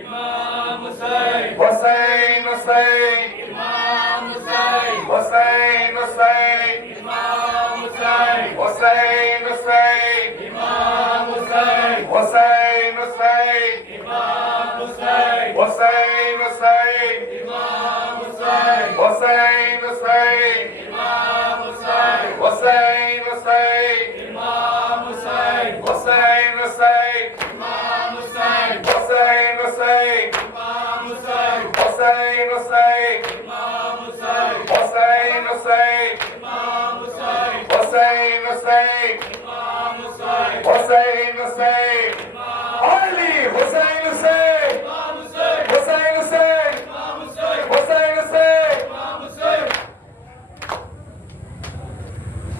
इमाम हुसैन हुसैन हुसैन इमाम हुसैन हुसैन हुसैन इमाम हुसैन हुसैन हुसैन इमाम हुसैन हुसैन हुसैन इमाम हुसैन हुसैन हुसैन इमाम हुसैन हुसैन हुसैन इमाम हुसैन हुसैन हुसैन इमाम हुसैन हुसैन हुसैन इमाम हुसैन हुसैन हुसैन इमाम हुसैन हुसैन हुसैन इमाम हुसैन हुसैन हुसैन इमाम हुसैन हुसैन हुसैन इमाम हुसैन हुसैन हुसैन इमाम अली हुसैन हुसैन हुसैन हुसैन हुसैन इमाम हुसैन हुसैन हुसैन इमाम हुसैन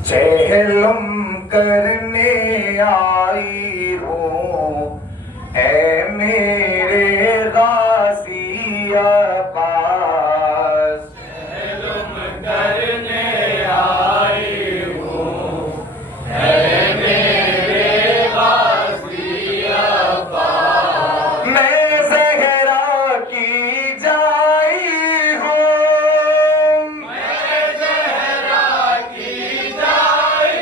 चहलम करने आई हूँ ऐ मेरे गाजी अब्बास इल्म करने आई हूँ ऐ मेरे गाज़ी अब्बास मैं ज़हरा की जाई हूँ मैं ज़हरा की जाई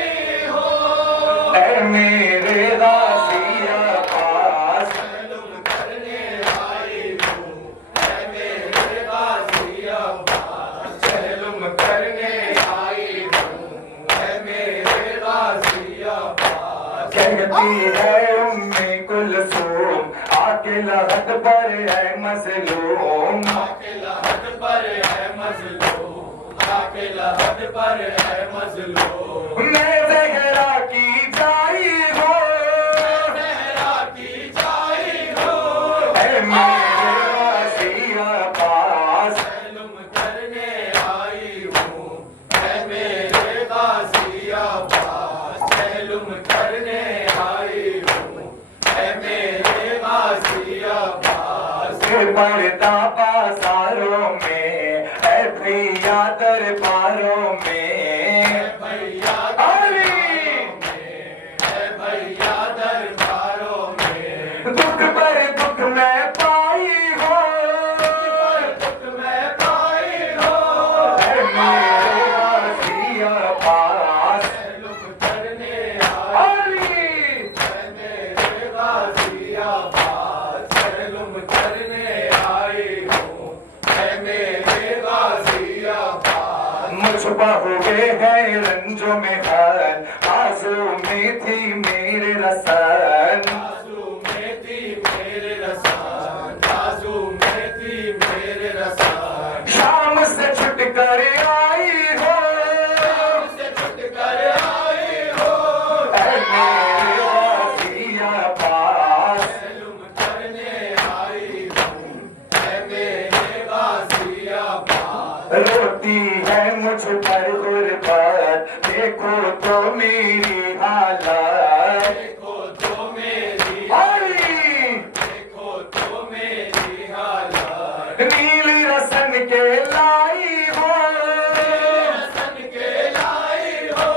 हूँ ऐ मेरे गाजी अब्बास इल्म करने आई हूँ ऐ मेरे गाज़ी अब्बास इल्म करने आई हूँ ऐ मेरे गाज़ी अब्बास कहती है उम्मी कुलसूम आके लहद पर है मजलूम आके लहद पर है मजलूम आके लहद पर है मजलूम मैं ज़हरा की जाई हूँ ज़हरा की जाई हो ऐ मेरे गाजी अब्बास इल्म करने आई हूँ ऐ मेरे गाज़ी अब्बास इल्म करने आई हूँ ऐ मेरे गाज़ी अब्बास पढ़ता बाजारों में है भैया दरबारों में भैया अली भैया दरबारों में दुख पर दुख मैं पाई हूँ दुख में पाई हो ऐ मेरे गाजी अब्बास इल्म करने आई अली मेरे गाज़ी अब्बास इल्म करने आई हूँ ऐ मेरे गाज़ी अब्बास मुझ हुए हैं रंजों में हर आंसू में थी मेरे रसन आंसू में थी मेरे रसान आंसू में थी मेरे रसान शाम से छुट कर आई हो से छुट कर आई हो ऐ मेरे गाजी अब्बास इल्म करने आई हूँ ऐ मेरे गाज़ी अब्बास रोती है मुझ पर गुर्बत देखो तो मेरी हालत देखो तो मेरी अली देखो तो मेरी हालत नीली रसन के लाई हो सन के लाई हो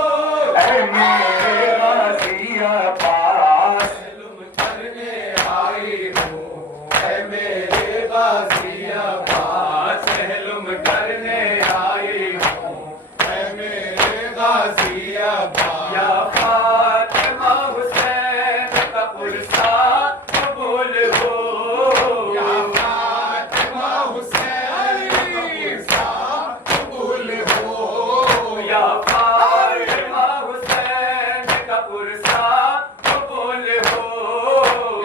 ऐ मेरे गाजी अब्बास इल्म करने आई हूँ ऐ मेरे गाज़ी अब्बास इल्म करने आई हूँ ऐ मेरे गाज़ी अब्बास या फातिमा हुसैन का पुरसा कबूल हो या फातिमा हुसैन का पुरसा कबूल हो या फातिमा हुसैन का पुरसा कबूल हो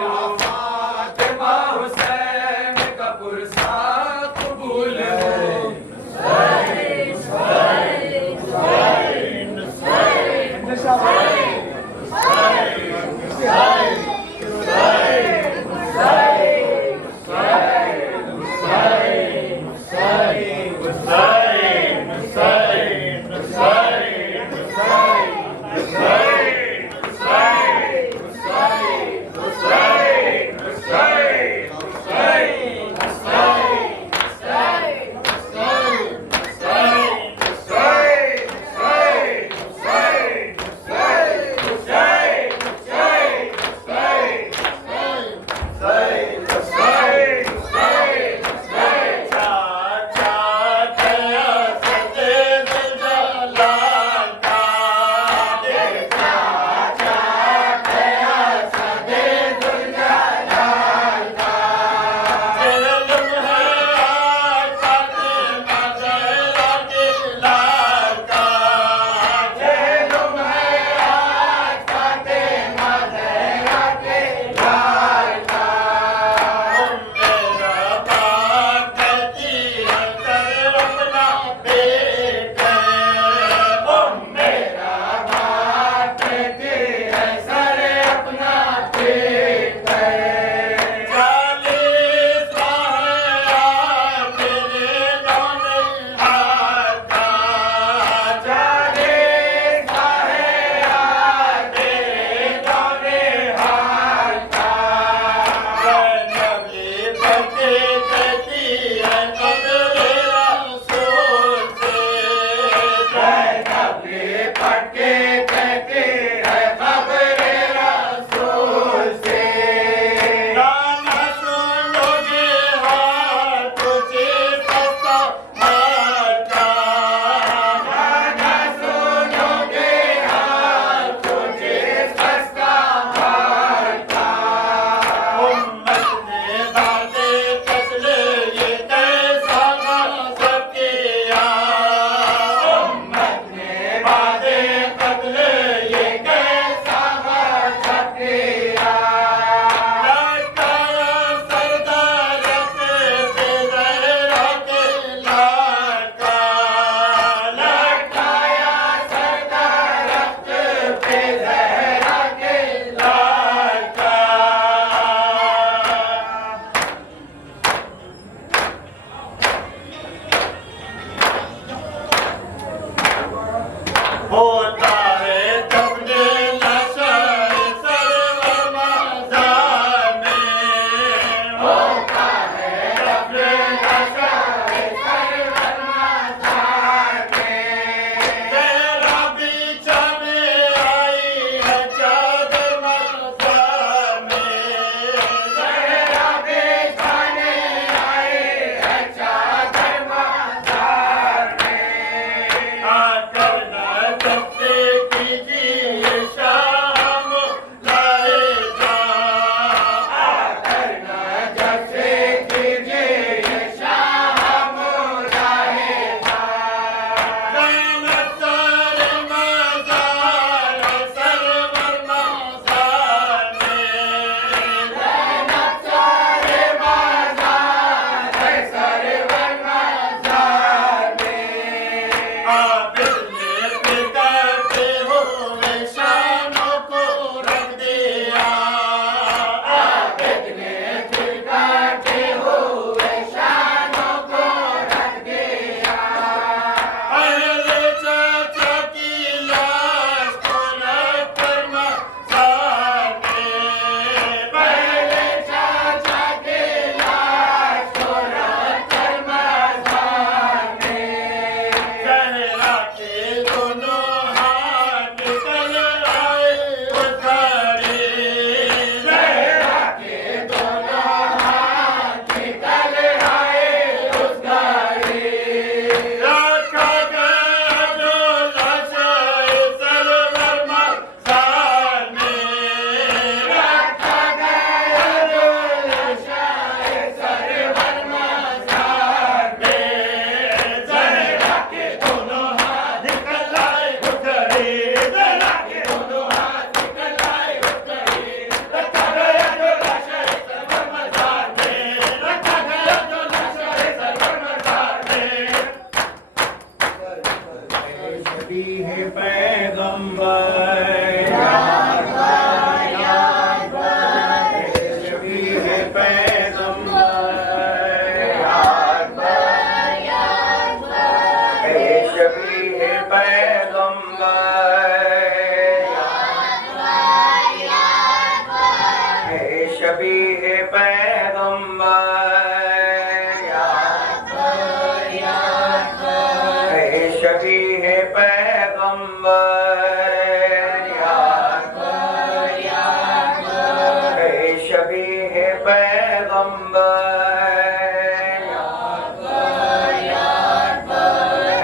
या फातिमा हुसैन का पुरसा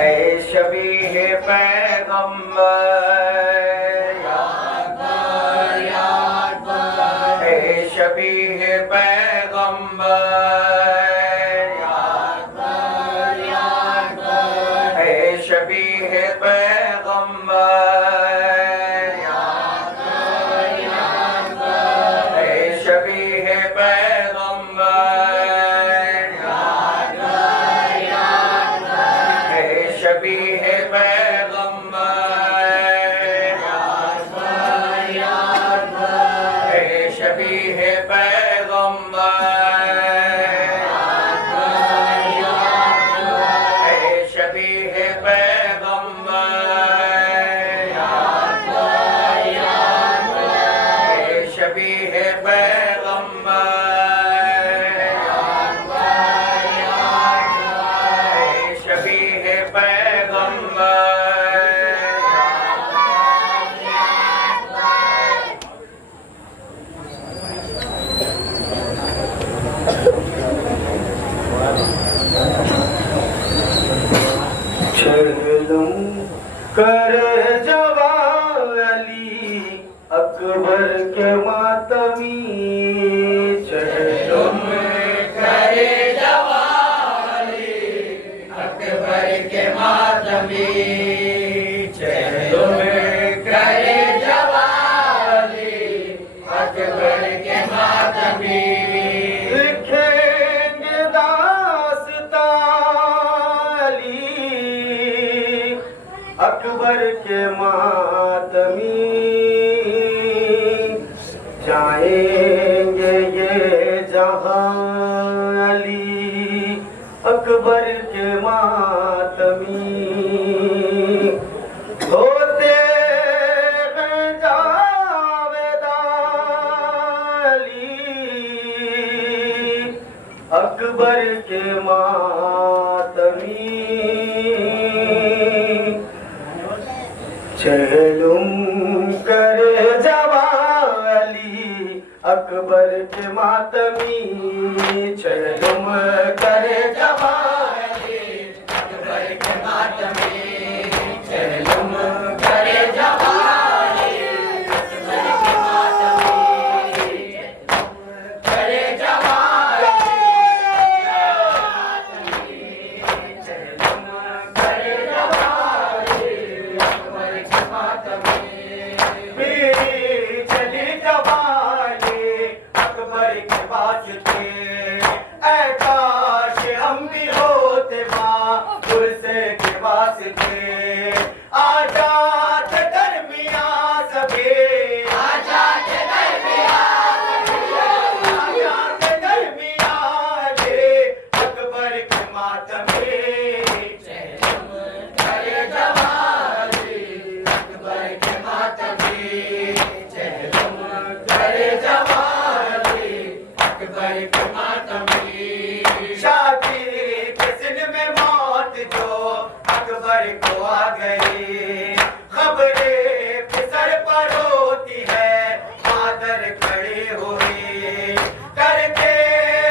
ऐ शबीह पैगंबर, ऐ शबीह पैगंबर, ऐ शबीह पैगंबर, ऐ शबीह पैगंबर, ऐ शबीह पैगंबर, ऐ शबीह पैगंबर, ऐ शबीह पैगंबर, ऐ शबीह पैगंबर, ऐ शबीह पैगंबर। चलूं कर जवाली अकबर के मातमी, चलूं करे जवाली अकबर के मातमी, चलूं करे जवाली अकबर के मातमी। लिखेंगे दास्ताली अकबर के मातमी, जाएंगे ये जहां अली अकबर के मातमी। होते हैं जावेदा अली अकबर के मातमी, चलूं करे जवाली अकबर के मातमी, चलूं करे जवाली अकबर के मातमी, चलूं करे जवाली अकबर के मातमी, करे जवाली करे जवाली अकबर के मातमी। मेरी चली जवानी अकबर के वास्ते, ऐ काश हम भी होते माँ से के वास्ते। आजाद दरमियाँ सभी, आजाद दरमियाँ आजाद दरमियाँ रे अकबर के मातमी, करे जवानी अकबर के मातमी, करे जवानी अकबर के मातमी। शादी के दिन में मौत जो अकबर को आ गई, खबरें फिसर पर होती है मादर खड़ी हुई, करते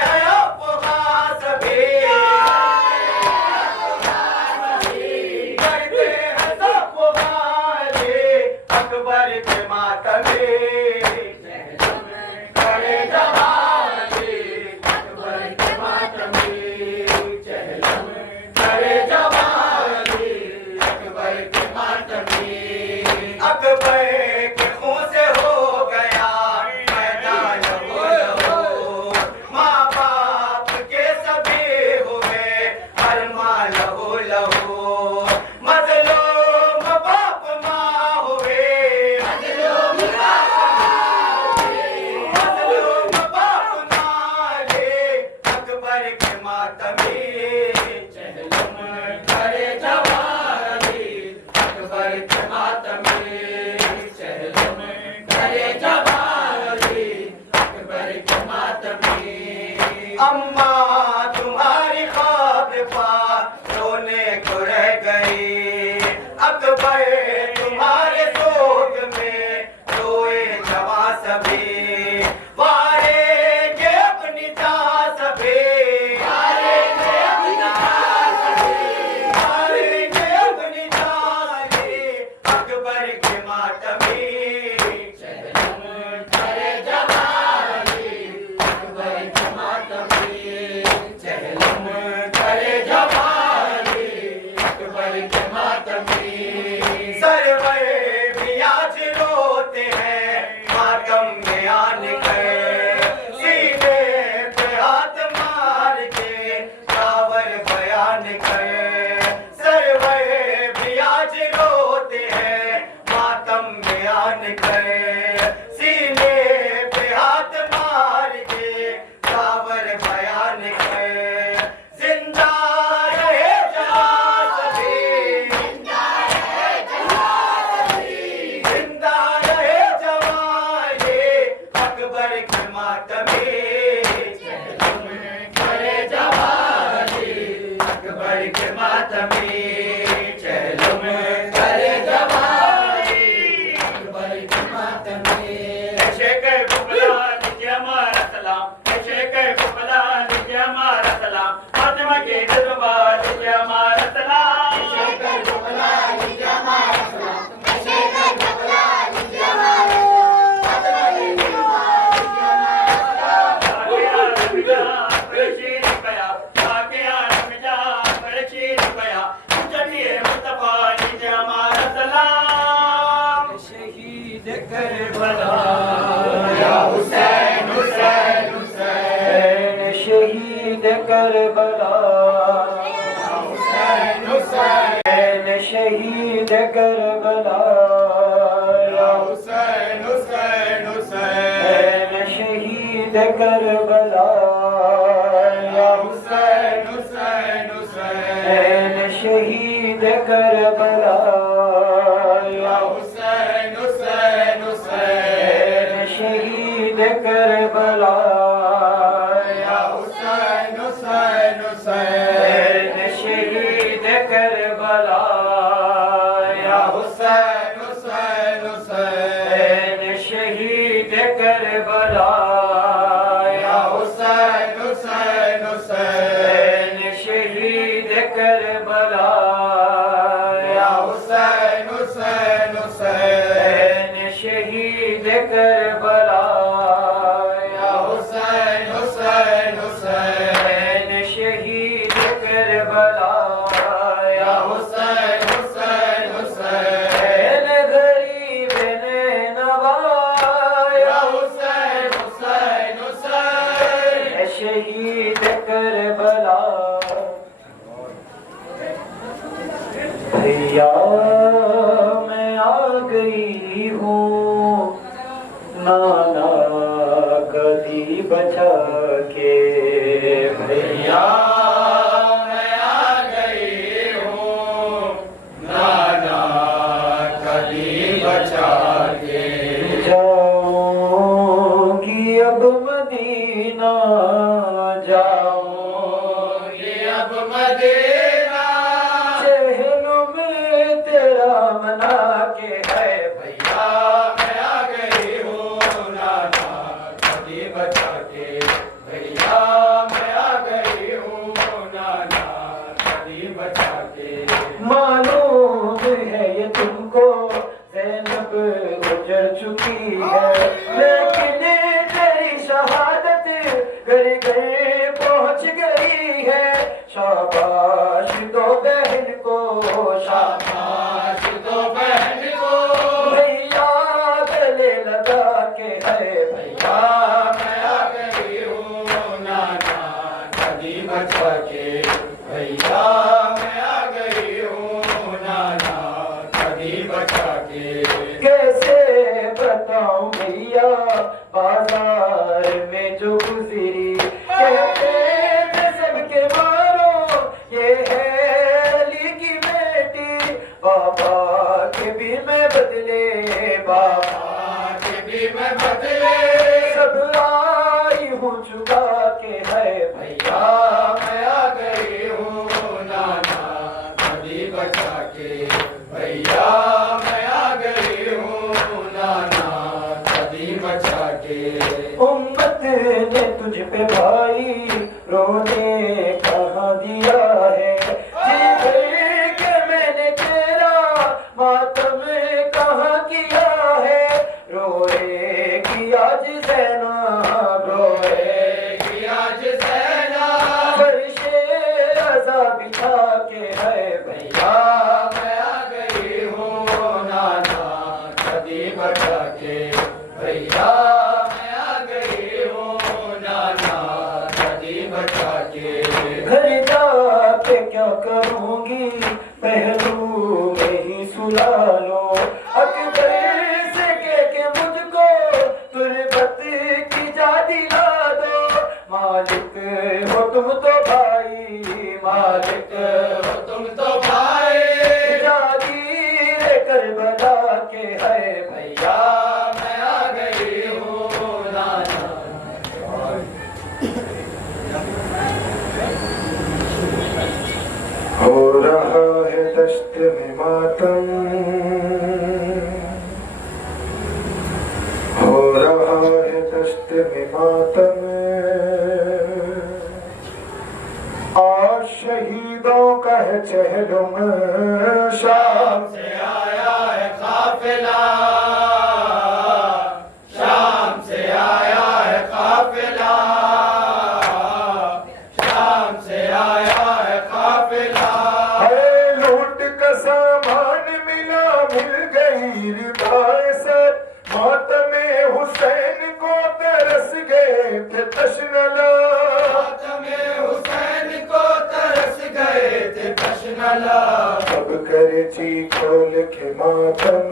हैं मुहासबे, करते हैं सब मुहाले अकबर के मातमी, करे जवानी अकबर के मातमी, करे जवानी अकबर के मातमी। अकबर के खून से हो गया पैदा लहू लहू, माँ बाप के सभी हुए हर माँ लहू लहू। मजलूम बाप माँ हुए, मजलूम बाप माँ रे अकबर के मातमी, करे जवानी अकबर के मातमी, करे जवानी अकबर के मातमी। अम्मा तुम्हारी ख्वाब पा रोने को रह गई, अकबर तुम्हारे सोग में रोए जवां सभी, वारेंगे अपनी जान सभी। मातमी चलो में करे जवाई बड़ी मातमी शेख कुबला निजे हमारा सलाम शेख कुबला निजे हमारा सलाम फातिमा के जज्बा निजे हमारा सलाम शेख कुबला निजे हमारा सलाम शेख कुबला निजे हमारा फातिमा के जज्बा निजे हमारा शहीद करबला या हुसैन हुसैन हुसैन शहीद करबला या हुसैन हुसैन शहीद करबला या हुसैन हुसैन हुसैन शहीद करबला या हुसैन हुसैन हुसैन शहीद करबला या हुसैन हुसैन हुसैन शहीद करबला या हुसैन हुसैन हुसैन शहीद करबला या हुसैन हुसैन हुसैन शहीद करबला या हुसैन हुसैन हुसैन शहीद करबला या हुसैन हुसैन हुसैन शहीद करबला या हुसैन हुसैन हुसैन शहीद करबला या हुसैन हुसैन हुसैन गरीब ने नवाया हुसैन हुसैन हुसैन शहीद करबला भैया मैं आ गई हूँ नाना कदी बचा के भैया मैं आ गई हूँ नाना कदी बचा के जाऊंगी अब मदीना जाऊंगी अब मदीना चेहरों में तेरा मना के है भैया मैं आ गई हूँ नाना कदी बचा के भैया मैं आ गई हूँ नाना कदी बचा के मालूम है ये तुमको ज़ैनब गुजर चुकी है लेकिन तेरी शहादत घर घर पहुँच गई है शाबाश दो बहन को शाबाश दो बहन को भैया गले लगा के है भैया मैं आ गई हूँ नाना कदी बचा के भैया मैं आ गई हूँ नाना कदी बचा के कैसे बताऊं भैया बाजार में जो गुजरी कहते थे सबके मारो ये है अली की बेटी बाबा के भी मैं बदले बाबा के भी मैं बदले सब आई हूँ चुका के है भैया मैं आ गई हूँ नाना कदी बचा के भैया मैं आ गई हूँ नाना कदी बचा के उम्मत ने तुझ पे भाई रोने कहाँ दिया है जी के मैंने तेरा मातम कहाँ किया है रोए की आज ज़ैनब रोए की आज ज़ैनब फर्शे रज़ा बिछा के है भैया मैं आ गई हूँ नाना कदी बचा के भैया मैं आ गई हूँ नाना कदी बचा के घर जाके क्या करूँगी पहलू में ही सुला लो अकबर से कह के मुझको तुरबत की जा दिला दो मालिक हो तुम तो भाई मालिक हो तुम तो भाई जागीर करबला के है भैया मैं आ गई हूँ नाना हो रहा दश्त में मातम, हो रहा है दश्त में मातम। आज शहीदों का है चहलुम, शाम से आया है काफिला, शाम से आया है काफिला, शाम से आया है काफिला। है लूट का सामान मिला, मिल गई रिदाए सर, मातमे हुसैन को तरस गए थे तशनला, मातमे हुसैन को तरस गए थे तशनला। अब करे जी खोल के मातम,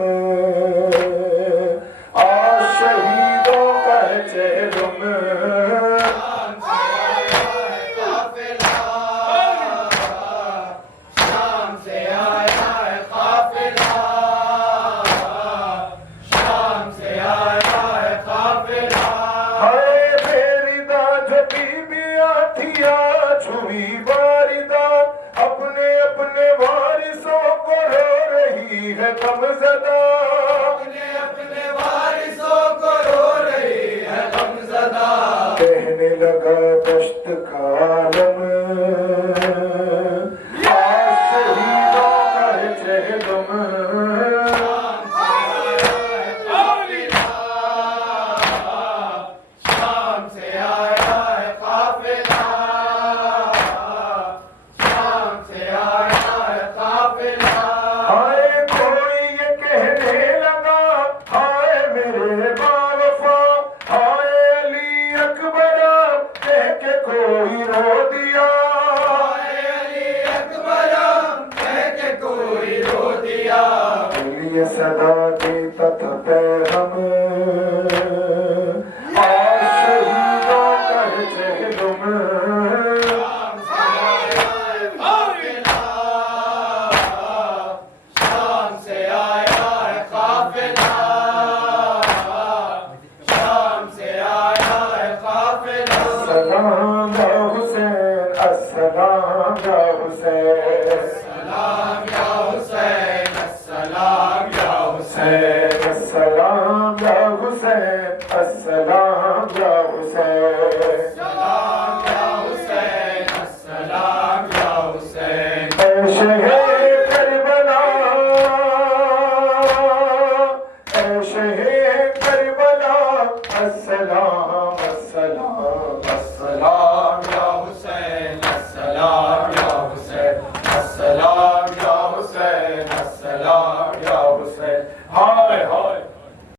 आज शहीदों का है चहलुम। शाम से आया है काफिला, शाम से आया है काफिला, शाम से आया है काफिला। हाय बेरिदा जो बीबियां थिया छुई वारिदा, अपने अपने वारिसों को रो रही है गमज़दा, अपने अपने वारिसों को रो रही है गमज़दा। कहने लगा दश्त का आलम, आज शहीदों का है चहलुम। शाम से आया है काफिला, शाम से आया है काफिला। हाय कोई ये कहने लगा, हाय मेरे बावफा, हाय अली अकबरा, कह के कोई रो दिया, हाय अली अकबर कह के कोई रो दिया। ये सदा देता था पैगम, आज शहीदों का है चहलुम। शाम से आया है काफिला, शाम से आया है काफिला, शाम से आया है काफिला। सलाम या हुसैन, अस्सलाम या हुसैन, सलाम या हुसैन, अस्सलाम या हुसैन, अस्सलाम या हुसैन, अस्सलाम या हुसैन। सलाम या हुसैन, अस्सलाम या हुसैन। ऐ शहर